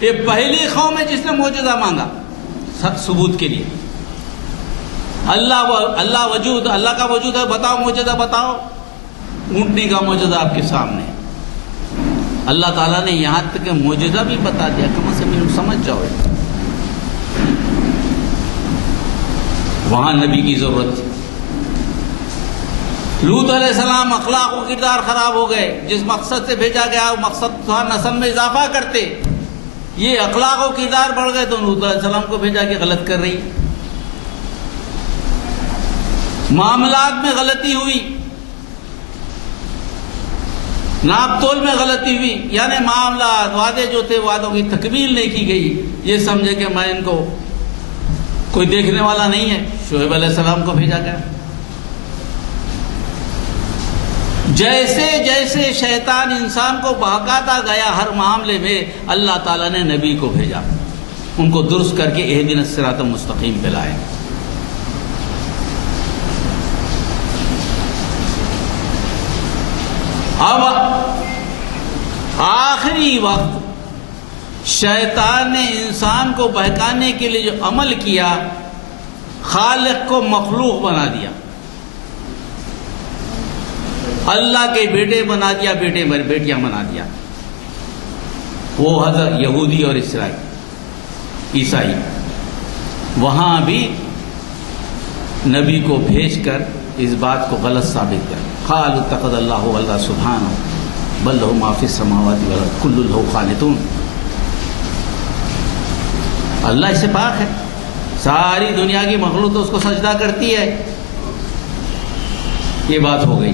یہ پہلی قوم ہے جس نے معجزہ مانگا ثبوت کے لیے. اللہ وجود، اللہ کا وجود ہے، بتاؤ معجزہ بتاؤ. اونٹنی کا معجزہ آپ کے سامنے. اللہ تعالیٰ نے یہاں تک کہ معجزہ بھی بتا دیا، کم از کم سمجھ جاؤ. وہاں نبی کی ضرورت تھی. لوط علیہ السلام اخلاق و کردار خراب ہو گئے. جس مقصد سے بھیجا گیا وہ مقصد تھا نسل میں اضافہ کرتے، یہ اخلاق و کردار بڑھ گئے تو لوط علیہ السلام کو بھیجا کہ غلط کر رہی. معاملات میں غلطی ہوئی، ناپ تول میں غلطی ہوئی، یعنی معاملات، وعدے جو تھے وعدوں کی تکمیل نہیں کی گئی. یہ سمجھے کہ میں ان کو کوئی دیکھنے والا نہیں ہے. شعیب علیہ السلام کو بھیجا گیا. جیسے جیسے شیطان انسان کو بہکاتا گیا ہر معاملے میں، اللہ تعالیٰ نے نبی کو بھیجا، ان کو درست کر کے اہدنا الصراط المستقیم پہ لائے. اب آخری وقت شیطان نے انسان کو بہکانے کے لیے جو عمل کیا، خالق کو مخلوق بنا دیا، اللہ کے بیٹے بنا دیا، بیٹیاں بنا دیا. وہ حضرت یہودی اور عیسائی وہاں بھی نبی کو بھیج کر اس بات کو غلط ثابت کر. قالوا اتخذ اللہ ولدا سبحانہ بل لہ ما فی السماوات والارض کل لہ قانتون. اللہ اس سے پاک ہے، ساری دنیا کی مخلوق تو اس کو سجدہ کرتی ہے. یہ بات ہو گئی.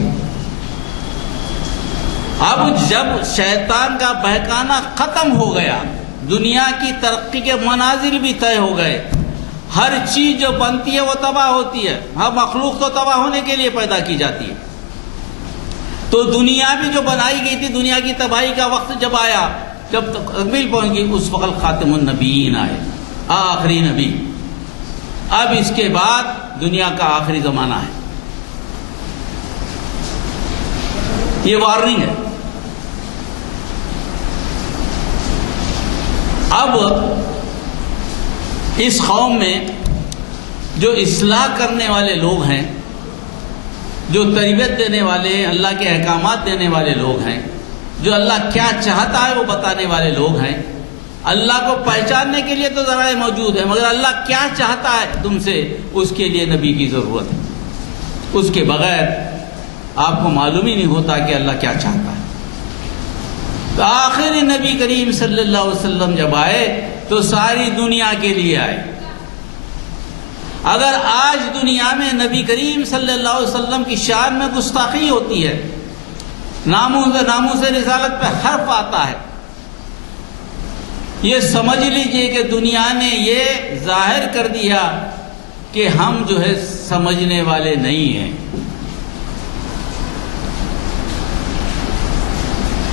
اب جب شیطان کا بہکانا ختم ہو گیا، دنیا کی ترقی کے منازل بھی طے ہو گئے، ہر چیز جو بنتی ہے وہ تباہ ہوتی ہے. ہر مخلوق تو تباہ ہونے کے لیے پیدا کی جاتی ہے. تو دنیا بھی جو بنائی گئی تھی، دنیا کی تباہی کا وقت جب آیا، جب تکمیل پہنچ گئی، اس وقت خاتم النبیین آئے، آخری نبی. اب اس کے بعد دنیا کا آخری زمانہ ہے. یہ وارننگ ہے. اب اس قوم میں جو اصلاح کرنے والے لوگ ہیں، جو تربیت دینے والے ہیں، اللہ کے احکامات دینے والے لوگ ہیں، جو اللہ کیا چاہتا ہے وہ بتانے والے لوگ ہیں. اللہ کو پہچاننے کے لیے تو ذرائع موجود ہے، مگر اللہ کیا چاہتا ہے تم سے، اس کے لیے نبی کی ضرورت ہے. اس کے بغیر آپ کو معلوم ہی نہیں ہوتا کہ اللہ کیا چاہتا ہے. تو آخر نبی کریم صلی اللہ علیہ وسلم جب آئے تو ساری دنیا کے لیے آئے. اگر آج دنیا میں نبی کریم صلی اللہ علیہ وسلم کی شان میں گستاخی ہوتی ہے، ناموس رسالت پہ حرف آتا ہے، یہ سمجھ لیجئے کہ دنیا نے یہ ظاہر کر دیا کہ ہم جو ہے سمجھنے والے نہیں ہیں.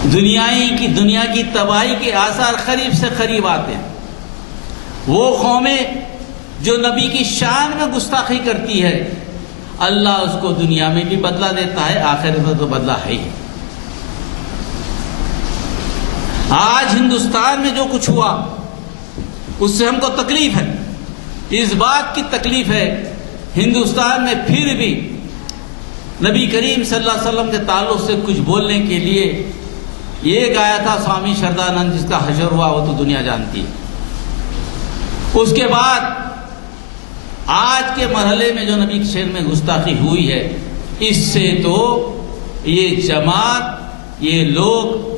دنیا کی تباہی کے آثار قریب سے قریب آتے ہیں. وہ قومیں جو نبی کی شان میں گستاخی کرتی ہے، اللہ اس کو دنیا میں بھی بدلہ دیتا ہے، آخرت میں تو بدلہ ہے ہی. آج ہندوستان میں جو کچھ ہوا اس سے ہم کو تکلیف ہے. اس بات کی تکلیف ہے ہندوستان میں پھر بھی نبی کریم صلی اللہ علیہ وسلم کے تعلق سے کچھ بولنے کے لیے یہ گایا تھا سوامی شردانند، جس کا حشر ہوا وہ تو دنیا جانتی ہے. اس کے بعد آج کے مرحلے میں جو نبی کے شہر میں گستاخی ہوئی ہے، اس سے تو یہ جماعت، یہ لوگ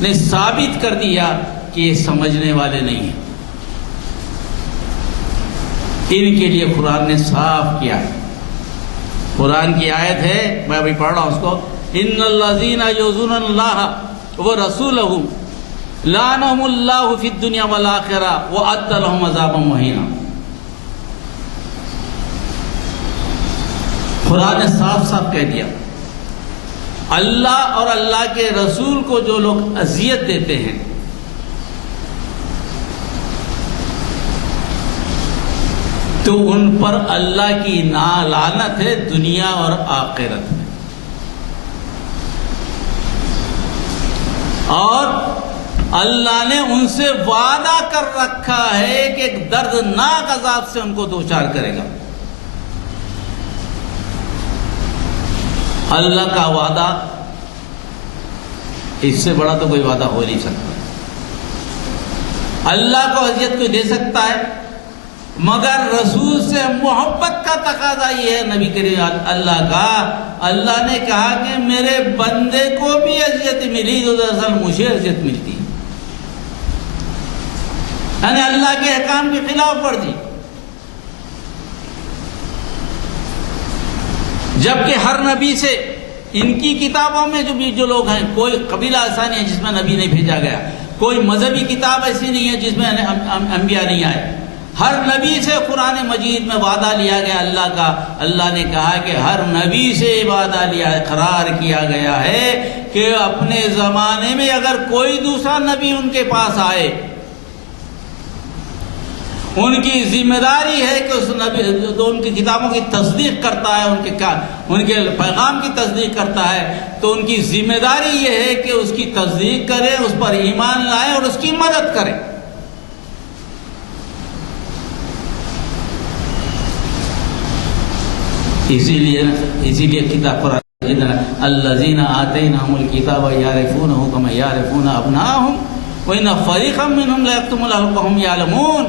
نے ثابت کر دیا کہ یہ سمجھنے والے نہیں ہیں. ان کے لیے قرآن نے صاف کیا ہے. قرآن کی آیت ہے، میں ابھی پڑھ رہا ہوں اس کو، ان الذین یؤذون اللہ ورسولہ لعنہم اللہ فی الدنیا والآخرہ وأعد لهم عذابا مہینا. قرآن نے صاف صاف کہہ دیا، اللہ اور اللہ کے رسول کو جو لوگ اذیت دیتے ہیں، تو ان پر اللہ کی لعنت ہے دنیا اور آخرت میں. اور اللہ نے ان سے وعدہ کر رکھا ہے کہ ایک دردناک عذاب سے ان کو دوچار کرے گا. اللہ کا وعدہ، اس سے بڑا تو کوئی وعدہ ہو نہیں سکتا. اللہ کو اذیت کوئی دے سکتا ہے؟ مگر رسول سے محبت کا تقاضا یہ ہے نبی کریم اللہ کا. اللہ نے کہا کہ میرے بندے کو بھی اذیت ملی تو دراصل مجھے اذیت ملتی، یعنی اللہ کے احکام کی خلاف ورزی. جبکہ ہر نبی سے ان کی کتابوں میں جو لوگ ہیں، کوئی قبیلہ ایسا نہیں ہے جس میں نبی نہیں بھیجا گیا، کوئی مذہبی کتاب ایسی نہیں ہے جس میں انبیاء نہیں آئے. ہر نبی سے قرآن مجید میں وعدہ لیا گیا اللہ کا. اللہ نے کہا کہ ہر نبی سے وعدہ لیا، اقرار کیا گیا ہے کہ اپنے زمانے میں اگر کوئی دوسرا نبی ان کے پاس آئے، ان کی ذمہ داری ہے کہ اس نبی جو ان کی کتابوں کی تصدیق کرتا ہے، ان کے پیغام کی تصدیق کرتا ہے، تو ان کی ذمہ داری یہ ہے کہ اس کی تصدیق کرے، اس پر ایمان لائے اور اس کی مدد کرے. اسی لیے کتاب پر الذین آتیناہم الکتاب یعرفونہ کما یعرفون ابناءہم وإن فریقا منہم لیکتمون الحق وہم یعلمون.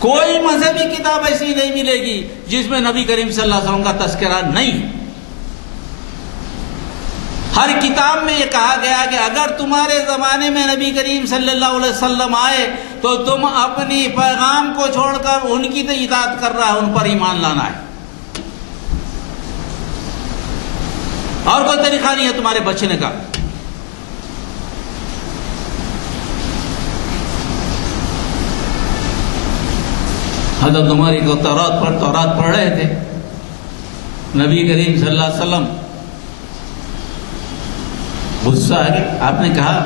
کوئی مذہبی کتاب ایسی نہیں ملے گی جس میں نبی کریم صلی اللہ علیہ وسلم کا تذکرہ نہیں. ہر کتاب میں یہ کہا گیا کہ اگر تمہارے زمانے میں نبی کریم صلی اللہ علیہ وسلم آئے تو تم اپنی پیغام کو چھوڑ کر ان کی اطاعت کر رہا ہے، ان پر ایمان لانا ہے، اور کوئی طریقہ نہیں ہے تمہارے بچنے کا. حضرت عمر کو تورات پڑھ رہے تھے. نبی کریم صلی اللہ علیہ وسلم غصہ آ گیا. آپ نے کہا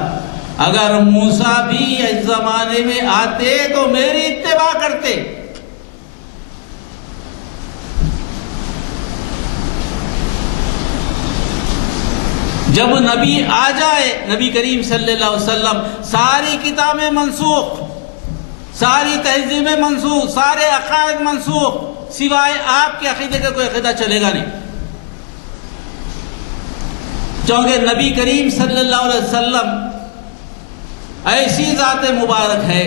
اگر موسیٰ بھی اس زمانے میں آتے تو میری اتباع کرتے. جب نبی آ جائے، نبی کریم صلی اللہ علیہ وسلم، ساری کتابیں منسوخ، ساری تہذیبیں منسوخ، سارے عقائد منسوخ، سوائے آپ کے عقیدے کا کوئی عقیدہ چلے گا نہیں. چونکہ نبی کریم صلی اللہ علیہ وسلم ایسی ذات مبارک ہے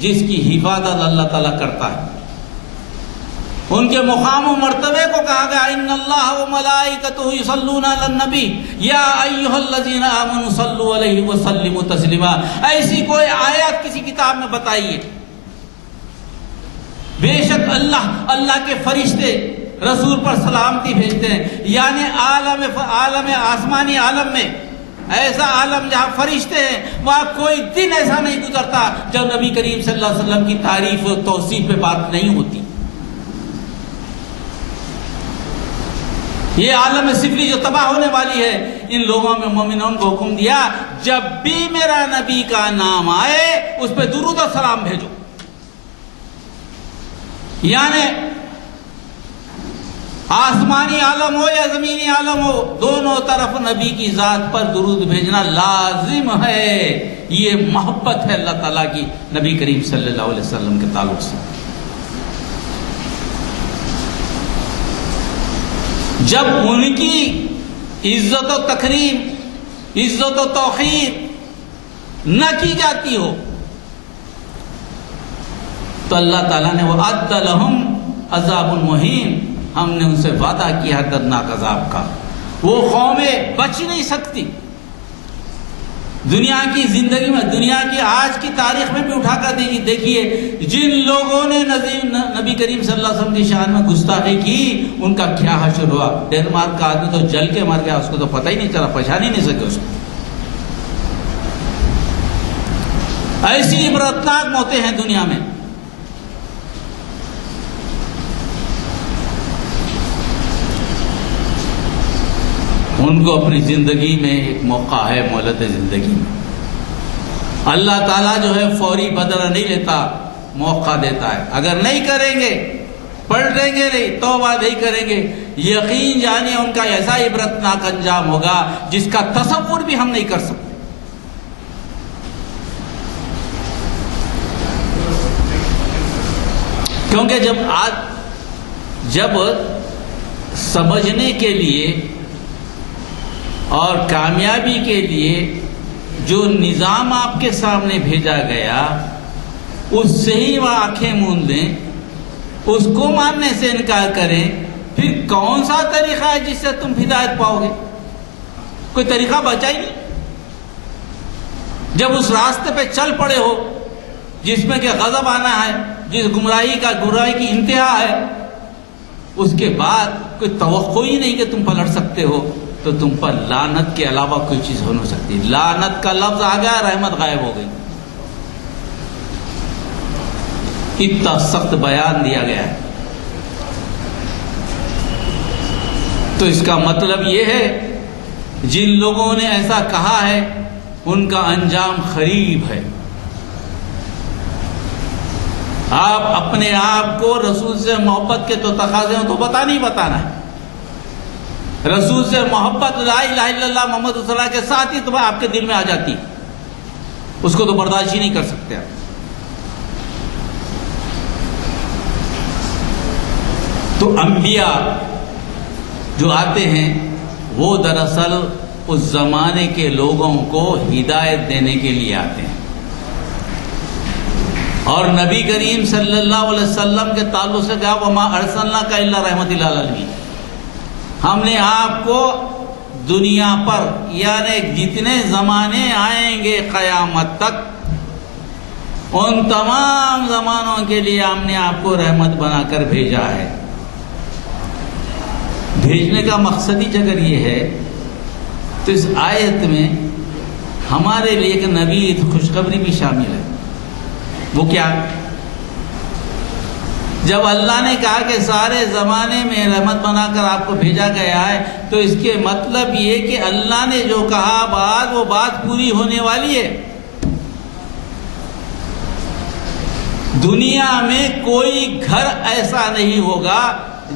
جس کی حفاظت اللہ تعالیٰ کرتا ہے. ان کے مقام و مرتبے کو کہا گیا ان اللہ و ملائکتہ یصلون علی النبی یا ایھا الذین آمنوا صلوا علیہ وسلموا تسلیما. ایسی کوئی آیت کسی کتاب میں بتائیے. بے شک اللہ کے فرشتے رسول پر سلامتی بھیجتے ہیں، یعنی عالم آسمانی عالم میں، ایسا عالم جہاں فرشتے ہیں، وہاں کوئی دن ایسا نہیں گزرتا جب نبی کریم صلی اللہ علیہ وسلم کی تعریف و توصیف پہ بات نہیں ہوتی. یہ عالم سفلی جو تباہ ہونے والی ہے، ان لوگوں میں مومنون کو حکم دیا جب بھی میرا نبی کا نام آئے اس پہ درود و سلام بھیجو. یعنی آسمانی عالم ہو یا زمینی عالم ہو، دونوں طرف نبی کی ذات پر درود بھیجنا لازم ہے. یہ محبت ہے اللہ تعالیٰ کی نبی کریم صلی اللہ علیہ وسلم کے تعلق سے. جب ان کی عزت و تکریم، عزت و توقیر نہ کی جاتی ہو تو اللہ تعالیٰ نے وَأَعَدَّ لَهُمْ عَذَابٌ مُهِينٌ، ہم نے ان سے وعدہ کیا دردناک عذاب کا. وہ قومیں بچ نہیں سکتی. دنیا کی زندگی میں، دنیا کی آج کی تاریخ میں بھی اٹھا کر دیکھیے، جن لوگوں نے نبی کریم صلی اللہ علیہ وسلم کی شان میں گستاخی کی ان کا کیا حشر ہوا. ڈینمارک کا آدمی تو جل کے مر گیا، اس کو تو پتہ ہی نہیں چلا، پہچان ہی نہیں سکے اس کو. ایسی عبرتناک موتیں ہیں دنیا میں. ان کو اپنی زندگی میں ایک موقع ہے، مہلت زندگی میں. اللہ تعالیٰ جو ہے فوری بدلہ نہیں لیتا، موقع دیتا ہے. اگر نہیں کریں گے، پلٹیں گے نہیں، توبہ نہیں کریں گے، یقین جانیے ان کا ایسا عبرتناک انجام ہوگا جس کا تصور بھی ہم نہیں کر سکتے. کیونکہ جب سمجھنے کے لیے اور کامیابی کے لیے جو نظام آپ کے سامنے بھیجا گیا اس سے ہی وہ آنکھیں موند دیں، اس کو ماننے سے انکار کریں، پھر کون سا طریقہ ہے جس سے تم ہدایت پاؤ گے؟ کوئی طریقہ بچا ہی نہیں۔ جب اس راستے پہ چل پڑے ہو جس میں کہ غضب آنا ہے، جس گمراہی کی انتہا ہے، اس کے بعد کوئی توقع ہی نہیں کہ تم پلٹ سکتے ہو، تو تم پر لعنت کے علاوہ کوئی چیز ہو نہیں سکتی۔ لعنت کا لفظ آ گیا، رحمت غائب ہو گئی۔ اتنا سخت بیان دیا گیا ہے۔ تو اس کا مطلب یہ ہے جن لوگوں نے ایسا کہا ہے ان کا انجام قریب ہے۔ آپ اپنے آپ کو رسول سے محبت کے تو تقاضے ہوں تو نہیں بتانا ہے۔ رسول سے محبت لا الہ الا اللہ محمد رسول اللہ کے ساتھ ہی تو آپ کے دل میں آ جاتی، اس کو تو برداشت ہی نہیں کر سکتے آپ۔ تو انبیاء جو آتے ہیں وہ دراصل اس زمانے کے لوگوں کو ہدایت دینے کے لیے آتے ہیں، اور نبی کریم صلی اللہ علیہ وسلم کے تعلق سے کہا وَمَا أَرْسَلْنَاكَ إِلَّا رَحْمَةً لِلْعَالَمِينَ، ہم نے آپ کو دنیا پر یعنی جتنے زمانے آئیں گے قیامت تک ان تمام زمانوں کے لیے ہم نے آپ کو رحمت بنا کر بھیجا ہے۔ بھیجنے کا مقصد ہی اگر یہ ہے تو اس آیت میں ہمارے لیے ایک نبی خوشخبری بھی شامل ہے۔ وہ کیا؟ جب اللہ نے کہا کہ سارے زمانے میں رحمت بنا کر آپ کو بھیجا گیا ہے تو اس کے مطلب یہ کہ اللہ نے جو کہا وہ بات پوری ہونے والی ہے۔ دنیا میں کوئی گھر ایسا نہیں ہوگا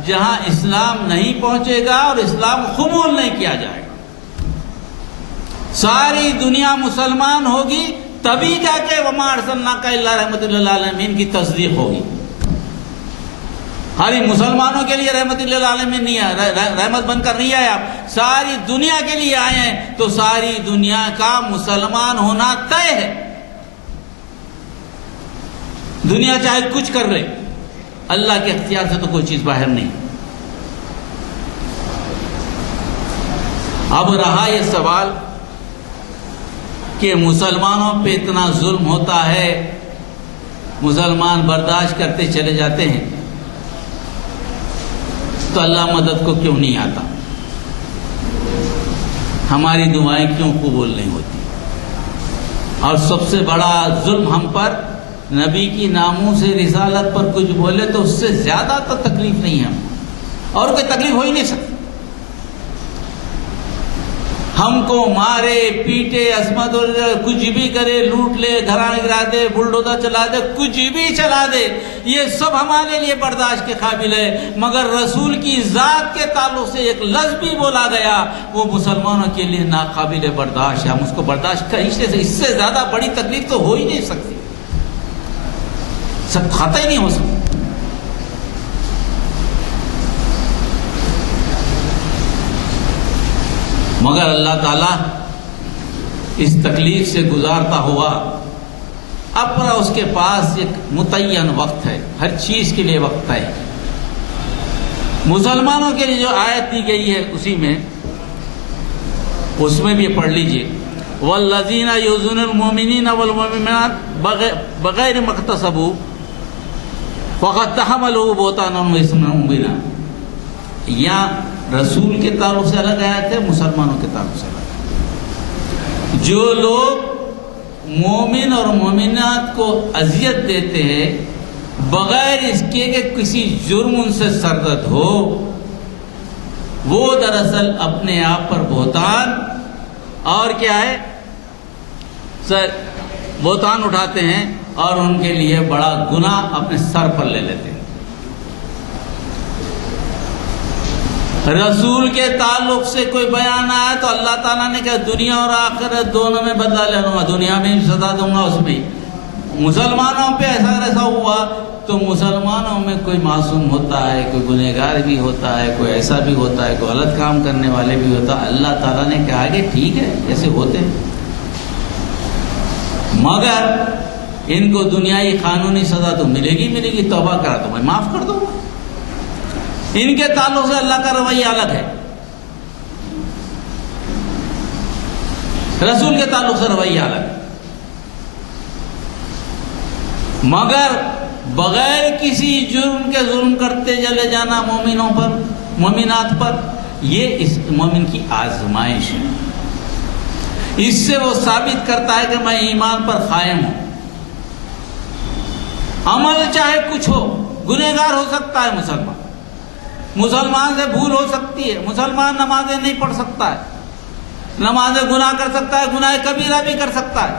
جہاں اسلام نہیں پہنچے گا اور اسلام قبول نہیں کیا جائے گا۔ ساری دنیا مسلمان ہوگی تبھی جا کے وَمَا أَرْسَلْنَاكَ إِلَّا رَحْمَةً لِلْعَالَمِينَ کی تصدیق ہوگی۔ خالی مسلمانوں کے لیے رحمت للعالمین نہیں ہے، رحمت بن کر نہیں آئے آپ، ساری دنیا کے لیے آئے ہیں، تو ساری دنیا کا مسلمان ہونا طے ہے۔ دنیا چاہے کچھ کر لے، اللہ کے اختیار سے تو کوئی چیز باہر نہیں۔ اب رہا یہ سوال کہ مسلمانوں پہ اتنا ظلم ہوتا ہے، مسلمان برداشت کرتے چلے جاتے ہیں، تو اللہ مدد کو کیوں نہیں آتا؟ ہماری دعائیں کیوں قبول نہیں ہوتی؟ اور سب سے بڑا ظلم ہم پر، نبی کی ناموس رسالت پر کچھ بولے تو اس سے زیادہ تو تکلیف نہیں ہے ہم، اور کوئی تکلیف ہو ہی نہیں سکتی۔ ہم کو مارے پیٹے عصمت اور کچھ بھی کرے، لوٹ لے، گھراں گرا دے، بلڈوزر چلا دے، کچھ بھی چلا دے، یہ سب ہمارے لیے برداشت کے قابل ہے، مگر رسول کی ذات کے تعلق سے ایک لفظ بھی بولا گیا وہ مسلمانوں کے لیے ناقابل برداشت ہے۔ ہم اس کو برداشت کہیں سے اس سے زیادہ بڑی تکلیف تو ہو ہی نہیں سکتی، سب کھاتا ہی نہیں ہو سکتا۔ مگر اللہ تعالیٰ اس تکلیف سے گزارتا ہوا اپنا، اس کے پاس ایک متعین وقت ہے، ہر چیز کے لیے وقت ہے۔ مسلمانوں کے لیے جو آیت دی گئی ہے اسی میں، اس میں بھی پڑھ لیجئے وَالَّذِينَ يُؤْذُونَ الْمُؤْمِنِينَ وَالْمُؤْمِنَاتِ بِغَيْرِ مَا اكْتَسَبُوا فَقَدِ تَحَمَّلُوا بُهْتَانًا وَإِثْمًا مُبِينًا، یا رسول کے تعلق سے الگ آیت ہے، مسلمانوں کے تعلق سے الگ۔ جو لوگ مومن اور مومنات کو اذیت دیتے ہیں بغیر اس کے کہ کسی جرم ان سے سرزد ہو، وہ دراصل اپنے آپ پر بہتان اور کیا ہے بہتان اٹھاتے ہیں اور ان کے لیے بڑا گناہ اپنے سر پر لے لیتے ہیں۔ رسول کے تعلق سے کوئی بیان آیا تو اللہ تعالیٰ نے کہا دنیا اور آخرت دونوں میں بدلہ لے لوں گا، دنیا میں بھی سزا دوں گا، اس میں مسلمانوں پہ ایسا ہوا تو مسلمانوں میں کوئی معصوم ہوتا ہے، کوئی گنہگار بھی ہوتا ہے، کوئی ایسا بھی ہوتا ہے، کوئی غلط کام کرنے والے بھی ہوتا ہے. اللہ تعالیٰ نے کہا کہ ٹھیک ہے ایسے ہوتے ہیں، مگر ان کو دنیائی قانونی سزا تو ملے گی، توبہ کرا تو میں معاف کر دوں گا. ان کے تعلق سے اللہ کا رویہ الگ ہے، رسول کے تعلق سے رویہ الگ ہے. مگر بغیر کسی جرم کے ظلم کرتے چلے جانا مومنوں پر، مومنات پر، یہ اس مومن کی آزمائش ہے. اس سے وہ ثابت کرتا ہے کہ میں ایمان پر قائم ہوں. عمل چاہے کچھ ہو، گنہگار ہو سکتا ہے مسلمان سے بھول ہو سکتی ہے، مسلمان نمازیں نہیں پڑھ سکتا ہے، نمازیں گناہ کر سکتا ہے، گناہ کبیرہ بھی کر سکتا ہے،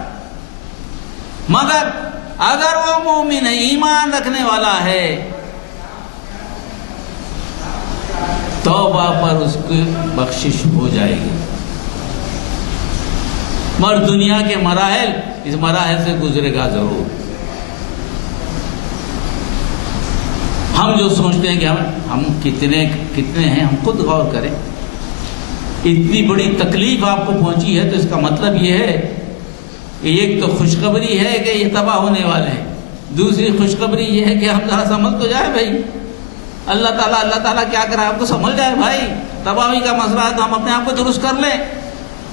مگر اگر وہ مومن ہے، ایمان رکھنے والا ہے، توبہ پر اس کی بخشش ہو جائے گی. مگر دنیا کے مراحل، اس مراحل سے گزرے گا ضرور. ہم جو سوچتے ہیں کہ ہم کتنے ہیں، ہم خود غور کریں. اتنی بڑی تکلیف آپ کو پہنچی ہے تو اس کا مطلب یہ ہے کہ ایک تو خوشخبری ہے کہ یہ تباہ ہونے والے ہیں، دوسری خوشخبری یہ ہے کہ ہم ذرا سمجھ تو جائے بھائی، اللہ تعالیٰ کیا کرا ہے آپ کو سمجھ جائے بھائی. تباہی کا مسئلہ ہے تو ہم اپنے آپ کو درست کر لیں،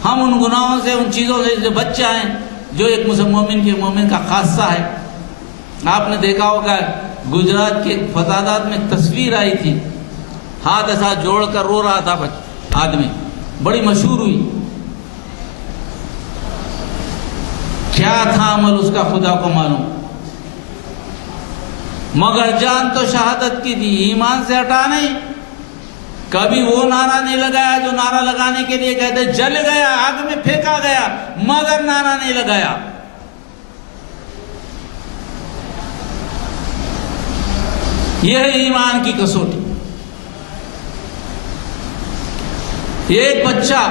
ہم ان گناہوں سے، ان چیزوں سے جو بچ جائیں جو ایک مومن کا خاصہ ہے. آپ نے دیکھا ہوگا گجرات کے فسادات میں ایک تصویر آئی تھی، ہاتھ ایسا جوڑ کر رو رہا تھا آدمی، بڑی مشہور ہوئی. کیا تھا عمل اس کا خدا کو معلوم، مگر جان تو شہادت کی تھی، ایمان سے ہٹا نہیں. کبھی وہ نعرہ نہیں لگایا جو نعرہ لگانے کے لیے کہتے، جل گیا، آگ میں پھینکا گیا، مگر نعرہ نہیں لگایا. یہ ہے ایمان کی کسوٹی. ایک بچہ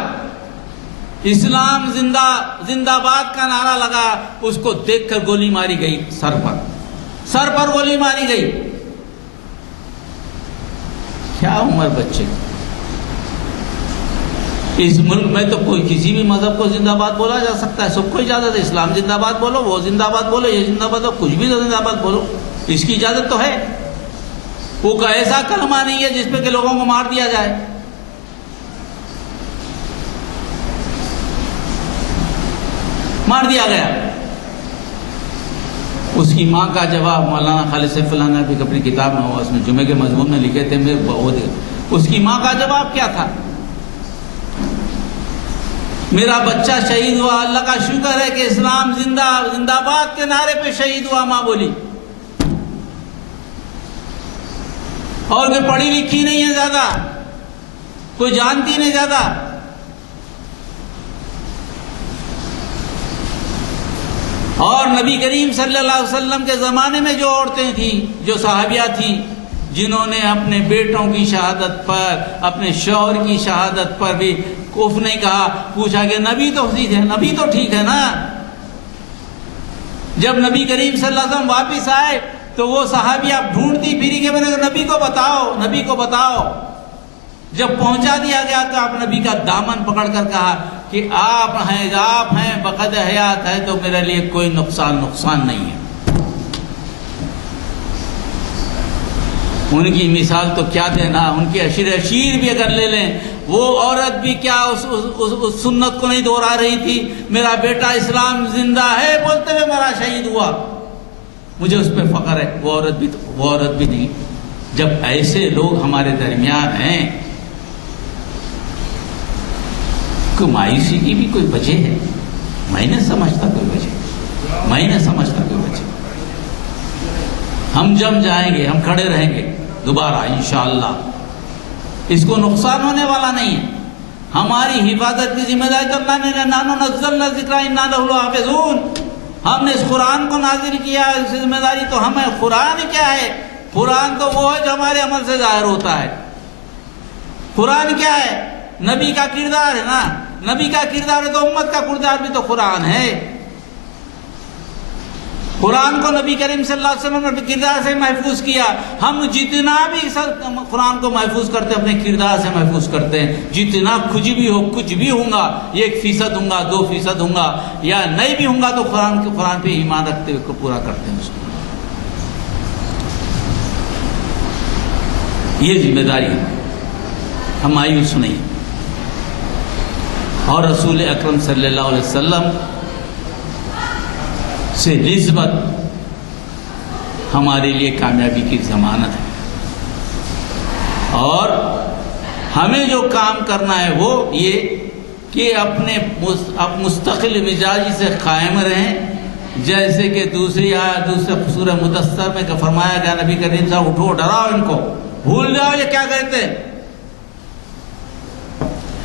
اسلام زندہ باد کا نعرہ لگا، اس کو دیکھ کر گولی ماری گئی، سر پر گولی ماری گئی. کیا عمر بچے. اس ملک میں تو کوئی کسی بھی مذہب کو زندہ باد بولا جا سکتا ہے، سب کو اجازت ہے. اسلام زندہ باد بولو، وہ زندہ باد بولو، یہ زندہ باد بولو، کچھ بھی زندہ باد بولو، اس کی اجازت تو ہے. وہ کا ایسا کلمہ نہیں ہے جس پہ کہ لوگوں کو مار دیا جائے. مار دیا گیا. اس کی ماں کا جواب مولانا خالد سیف اللہ نے بھی اپنی کتاب میں ہوا، اس میں جمعے کے مضمون میں لکھے تھے. اس کی ماں کا جواب کیا تھا؟ میرا بچہ شہید ہوا، اللہ کا شکر ہے کہ اسلام زندہ باد کے نعرے پہ شہید ہوا، ماں بولی. اور کوئی پڑھی لکھی نہیں ہے زیادہ، کوئی جانتی نہیں زیادہ. اور نبی کریم صلی اللہ علیہ وسلم کے زمانے میں جو عورتیں تھیں، جو صحابیہ تھیں، جنہوں نے اپنے بیٹوں کی شہادت پر، اپنے شوہر کی شہادت پر بھی کفر نہیں کہا. پوچھا کہ نبی تو نبی تو ٹھیک ہے نا. جب نبی کریم صلی اللہ علیہ وسلم واپس آئے تو وہ صحابیہ ڈھونڈتی پھری کہ میں نے نبی کو بتاؤ. جب پہنچا دیا گیا تو آپ نبی کا دامن پکڑ کر کہا کہ آپ ہیں بقد حیات ہے تو میرے لیے کوئی نقصان نہیں ہے. ان کی مثال تو کیا دینا. ان کی اشیر بھی اگر لے لیں، وہ عورت بھی کیا اس سنت کو نہیں دہرا رہی تھی. میرا بیٹا اسلام زندہ ہے بولتے ہوئے میرا شہید ہوا، مجھے اس پہ فخر ہے. وہ عورت بھی نہیں. جب ایسے لوگ ہمارے درمیان ہیں، کوئی مایوسی کی بھی کوئی وجہ ہے؟ میں نہیں سمجھتا کوئی وجہ. ہم جم جائیں گے، ہم کھڑے رہیں گے دوبارہ انشاءاللہ. اس کو نقصان ہونے والا نہیں ہے. ہماری حفاظت کی ذمہ داری تو اللہ نے، نحن نزلنا الذکر انا لہ لحافظون. ہم نے اس قرآن کو نازل کیا، اس ذمہ داری تو ہمیں. قرآن کیا ہے؟ قرآن تو وہ ہے جو ہمارے عمل سے ظاہر ہوتا ہے. قرآن کیا ہے؟ نبی کا کردار ہے نا. نبی کا کردار ہے تو امت کا کردار بھی تو قرآن ہے. قرآن کو نبی کریم صلی اللہ علیہ وسلم نے کردار سے محفوظ کیا. ہم جتنا بھی قرآن کو محفوظ کرتے ہیں اپنے کردار سے محفوظ کرتے ہیں. جتنا کچھ بھی ہو، کچھ بھی ہوں گا، 1% ہوں گا، 2% ہوں گا یا نہیں بھی ہوں گا، تو قرآن پہ ایمان رکھتے ہوئے کو پورا کرتے ہیں اس کو. یہ ذمہ داری ہے، ہم مایوس نہیں. اور رسول اکرم صلی اللہ علیہ وسلم سے نسبت ہمارے لیے کامیابی کی ضمانت ہے. اور ہمیں جو کام کرنا ہے وہ یہ کہ اپنے مستقل مزاجی سے قائم رہیں. جیسے کہ دوسرے سورہ مدثر میں فرمایا گیا، نبی کریم صاحب اٹھو، ڈراؤ ان کو، بھول جاؤ یہ کیا کہتے ہیں،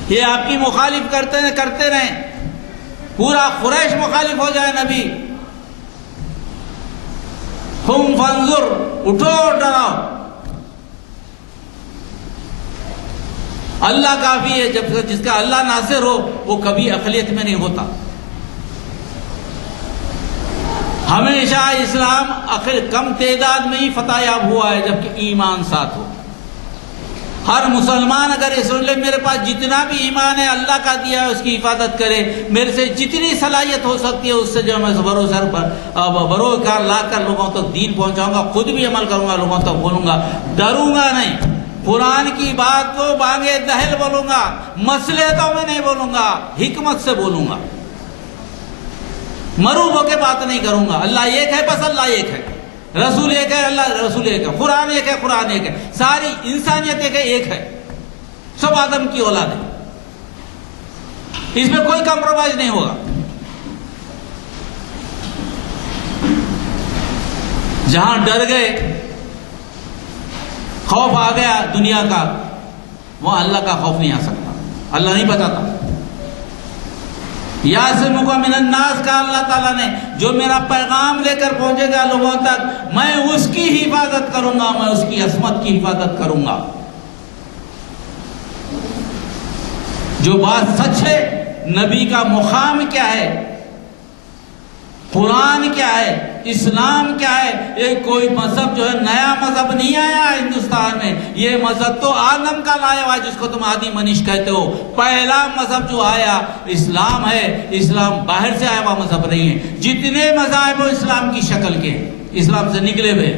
یہ آپ کی مخالف کرتے رہیں. پورا قریش مخالف ہو جائے، نبی قم فانظر، اٹھو اور ڈراؤ. اللہ کافی ہے، جس کا اللہ ناصر ہو وہ کبھی اقلیت میں نہیں ہوتا. ہمیشہ اسلام کم تعداد میں ہی فتح یاب ہوا ہے جبکہ ایمان ساتھ ہو. ہر مسلمان اگر یہ سن لے میرے پاس جتنا بھی ایمان ہے اللہ کا دیا ہے اس کی حفاظت کرے، میرے سے جتنی صلاحیت ہو سکتی ہے اس سے جو میں بروکار لا کر لوگوں تک دین پہنچاؤں گا، خود بھی عمل کروں گا، لوگوں تک بولوں گا، ڈروں گا نہیں. قرآن کی بات کو بانگے دہل بولوں گا، مصلحتوں میں نہیں بولوں گا، حکمت سے بولوں گا، مروب ہو کے بات نہیں کروں گا. اللہ ایک ہے، بس اللہ ایک ہے، رسول ایک ہے، اللہ رسول ایک ہے، قرآن ایک ہے، قرآن ایک ہے، ساری انسانیت ایک ہے، سب آدم کی اولاد ہے. اس میں کوئی کمپرومائز نہیں ہوگا. جہاں ڈر گئے، خوف آ گیا دنیا کا، وہاں اللہ کا خوف نہیں آ سکتا، اللہ نہیں بچاتا. یاسمک من الناس کا اللہ تعالیٰ نے، جو میرا پیغام لے کر پہنچے گا لوگوں تک، میں اس کی حفاظت کروں گا، میں اس کی عصمت کی حفاظت کروں گا. جو بات سچ ہے، نبی کا مقام کیا ہے، قرآن کیا ہے، اسلام کیا ہے. یہ کوئی مذہب جو ہے نیا مذہب نہیں آیا ہندوستان میں، یہ مذہب تو آدم کا لایا ہوا ہے جس کو تم آدی منیش کہتے ہو. پہلا مذہب جو آیا اسلام ہے، اسلام باہر سے آیا ہوا مذہب نہیں ہے. جتنے مذاہب وہ اسلام کی شکل کے، اسلام سے نکلے ہوئے،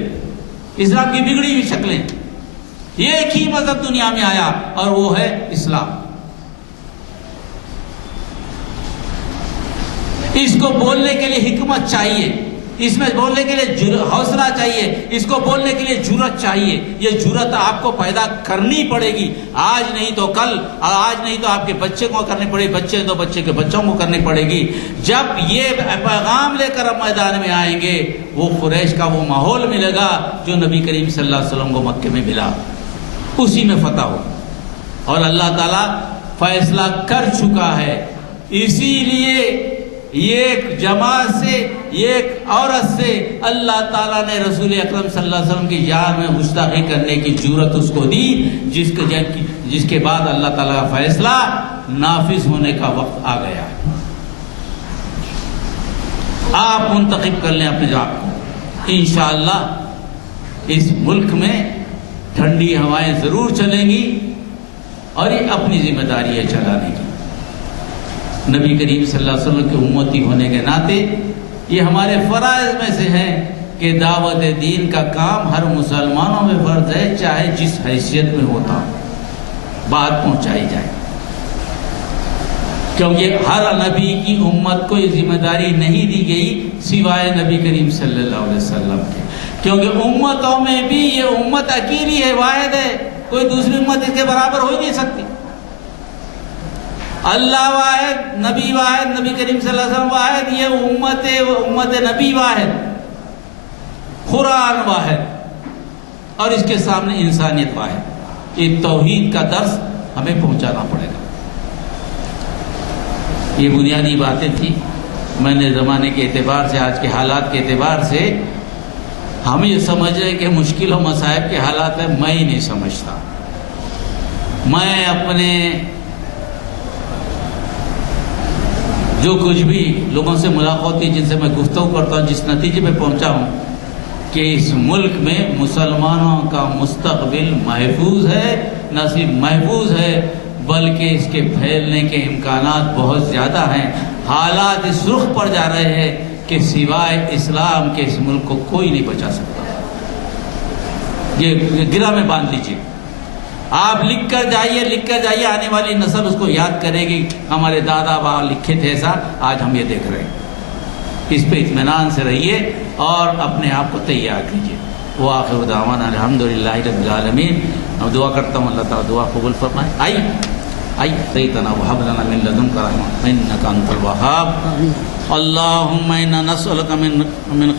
اسلام کی بگڑی ہوئی شکلیں. ایک ہی مذہب دنیا میں آیا اور وہ ہے اسلام. اس کو بولنے کے لیے حکمت چاہیے، اس میں بولنے کے لیے حوصلہ چاہیے، اس کو بولنے کے لیے جرأت چاہیے. یہ جرأت آپ کو پیدا کرنی پڑے گی، آج نہیں تو کل، آج نہیں تو آپ کے بچے کو کرنی پڑے گی، بچے تو بچے کے بچوں کو کرنی پڑے گی. جب یہ پیغام لے کر میدان میں آئیں گے، وہ قریش کا وہ ماحول ملے گا جو نبی کریم صلی اللہ علیہ وسلم کو مکے میں ملا، اسی میں فتح ہو. اور اللہ تعالیٰ فیصلہ کر چکا ہے. اسی لیے ایک جماعت سے، ایک عورت سے اللہ تعالیٰ نے رسول اکرم صلی اللہ علیہ وسلم کی جان میں گستاخی کرنے کی جرأت اس کو دی، جس کے بعد اللہ تعالیٰ کا فیصلہ نافذ ہونے کا وقت آ گیا. آپ منتخب کر لیں اپنے آپ کو. انشاءاللہ اس ملک میں ٹھنڈی ہوائیں ضرور چلیں گی اور یہ اپنی ذمہ داری ہے چلانے کی. نبی کریم صلی اللہ علیہ وسلم کے امتی ہونے کے ناطے یہ ہمارے فرائض میں سے ہے کہ دعوت دین کا کام ہر مسلمانوں میں فرض ہے، چاہے جس حیثیت میں ہوتا بات پہنچائی جائے. کیونکہ ہر نبی کی امت کو یہ ذمہ داری نہیں دی گئی سوائے نبی کریم صلی اللہ علیہ وسلم کے. کیونکہ امتوں میں بھی یہ امت اکیلی ہے، واحد ہے، کوئی دوسری امت اس کے برابر ہو ہی نہیں سکتی. اللہ واحد، نبی واحد، نبی کریم صلی اللہ علیہ وسلم واحد، یہ امت نبی واحد، قرآن واحد، اور اس کے سامنے انسانیت واحد. یہ توحید کا درس ہمیں پہنچانا پڑے گا. یہ بنیادی باتیں تھیں. میں نے زمانے کے اعتبار سے، آج کے حالات کے اعتبار سے ہم یہ سمجھ رہے ہیں کہ مشکل و مصائب کے حالات میں میں ہی نہیں سمجھتا. میں اپنے جو کچھ بھی لوگوں سے ملاقات ہوتی ہے، جن سے میں گفتگو کرتا ہوں، جس نتیجے پہ پہنچا ہوں کہ اس ملک میں مسلمانوں کا مستقبل محفوظ ہے، نہ صرف محفوظ ہے بلکہ اس کے پھیلنے کے امکانات بہت زیادہ ہیں۔ حالات اس رخ پر جا رہے ہیں کہ سوائے اسلام کے اس ملک کو کوئی نہیں بچا سکتا۔ یہ گرہ میں باندھ لیجیے، آپ لکھ کر جائیے، آنے والی نسل اس کو یاد کرے گی، ہمارے دادا باپ لکھے تھے ایسا، آج ہم یہ دیکھ رہے ہیں۔ اس پہ اطمینان سے رہیے اور اپنے آپ کو تیار کیجیے۔ وآخر دعوانا الحمدللہ رب العالمین۔ اب دعا کرتا ہوں، اللہ تعالیٰ دعا قبول فرمائے۔ آئی سیدنا وہب لنا من لدنک رحمہ انک انت الوہاب۔ اللہم انا نسألک من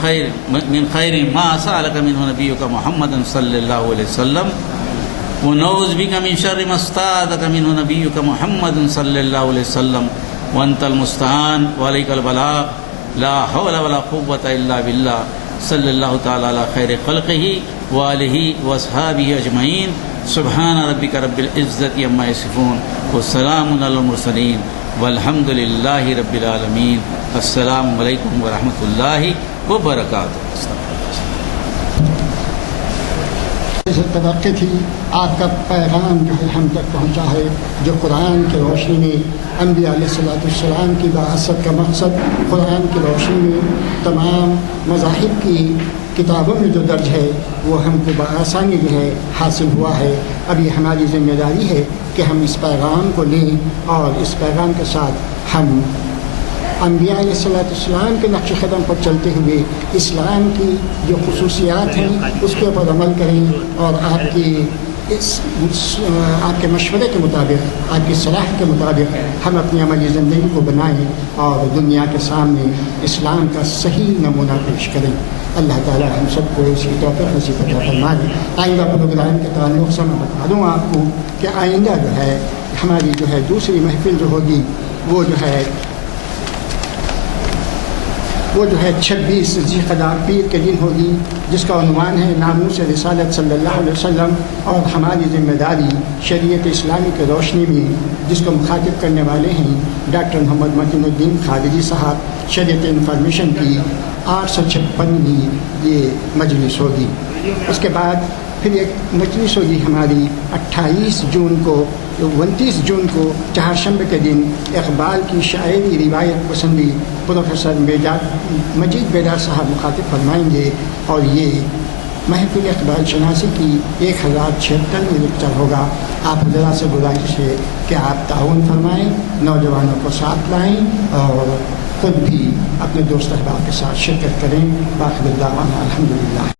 خیر ما سألک منہ نبیک محمد صلی اللہ علیہ وسلم، ونعوذ بک من شر ما استعاذک منہ نبیک محمد صلی اللہ علیہ وسلم، وانت المستعان وعلیک البلاغ، لا حول ولا قوة الا باللہ، صلی اللہ تعالی علی خیر خلقہ وآلہ واصحابہ اجمعین، سبحان ربک رب العزت عما یصفون، والسلام علی المرسلین، والحمد للہ رب العالمین۔ السلام علیکم ورحمۃ اللہ وبرکاتہ۔ توقع تھی آپ کا پیغام جو ہے ہم تک پہنچا ہے، جو قرآن کی روشنی میں انبیاء علیہ السلام کی بعثت کا مقصد، قرآن کی روشنی میں تمام مذاہب کی کتابوں میں جو درج ہے وہ ہم کو بآسانی جو ہے حاصل ہوا ہے۔ اب یہ ہماری ذمہ داری ہے کہ ہم اس پیغام کو لیں اور اس پیغام کے ساتھ ہم انبیاء علیہ السلام کے نقش قدم پر چلتے ہوئے اسلام کی جو خصوصیات ہیں اس کے اوپر عمل کریں، اور آپ کے مشورے کے مطابق، آپ کی صلاح کے مطابق ہم اپنی عملی زندگی کو بنائیں اور دنیا کے سامنے اسلام کا صحیح نمونہ پیش کریں۔ اللہ تعالی ہم سب کو اس کی توفیق نصیب عطا فرمائے۔ آئندہ پروگرام کے تعلق سے میں بتا دوں آپ کو کہ آئندہ جو ہے ہماری جو ہے دوسری محفل جو ہوگی وہ جو ہے 26 ذوالقعدہ پیر کے دن ہوگی، جس کا عنوان ہے ناموس رسالت صلی اللہ علیہ وسلم اور ہماری ذمہ داری شریعت اسلامی کی روشنی میں، جس کو مخاطب کرنے والے ہیں ڈاکٹر محمد متین الدین خارجی صاحب۔ شریعت انفارمیشن کی 856ویں یہ مجلس ہوگی۔ اس کے بعد پھر ایک مجلس ہوگی ہماری 28 جون کو 29 جون کو چہارشنبے کے دن اقبال کی شاعری روایت پسندی پروفیسر مجید بیدار صاحب مخاطب فرمائیں گے، اور یہ محفل اقبال شناسی کی 1076ویں لیکچر ہوگا۔ آپ حضرات سے گزارش ہے کہ آپ تعاون فرمائیں، نوجوانوں کو ساتھ لائیں اور خود بھی اپنے دوست احباب کے ساتھ شرکت کریں۔ باقی دعوانا الحمدللہ۔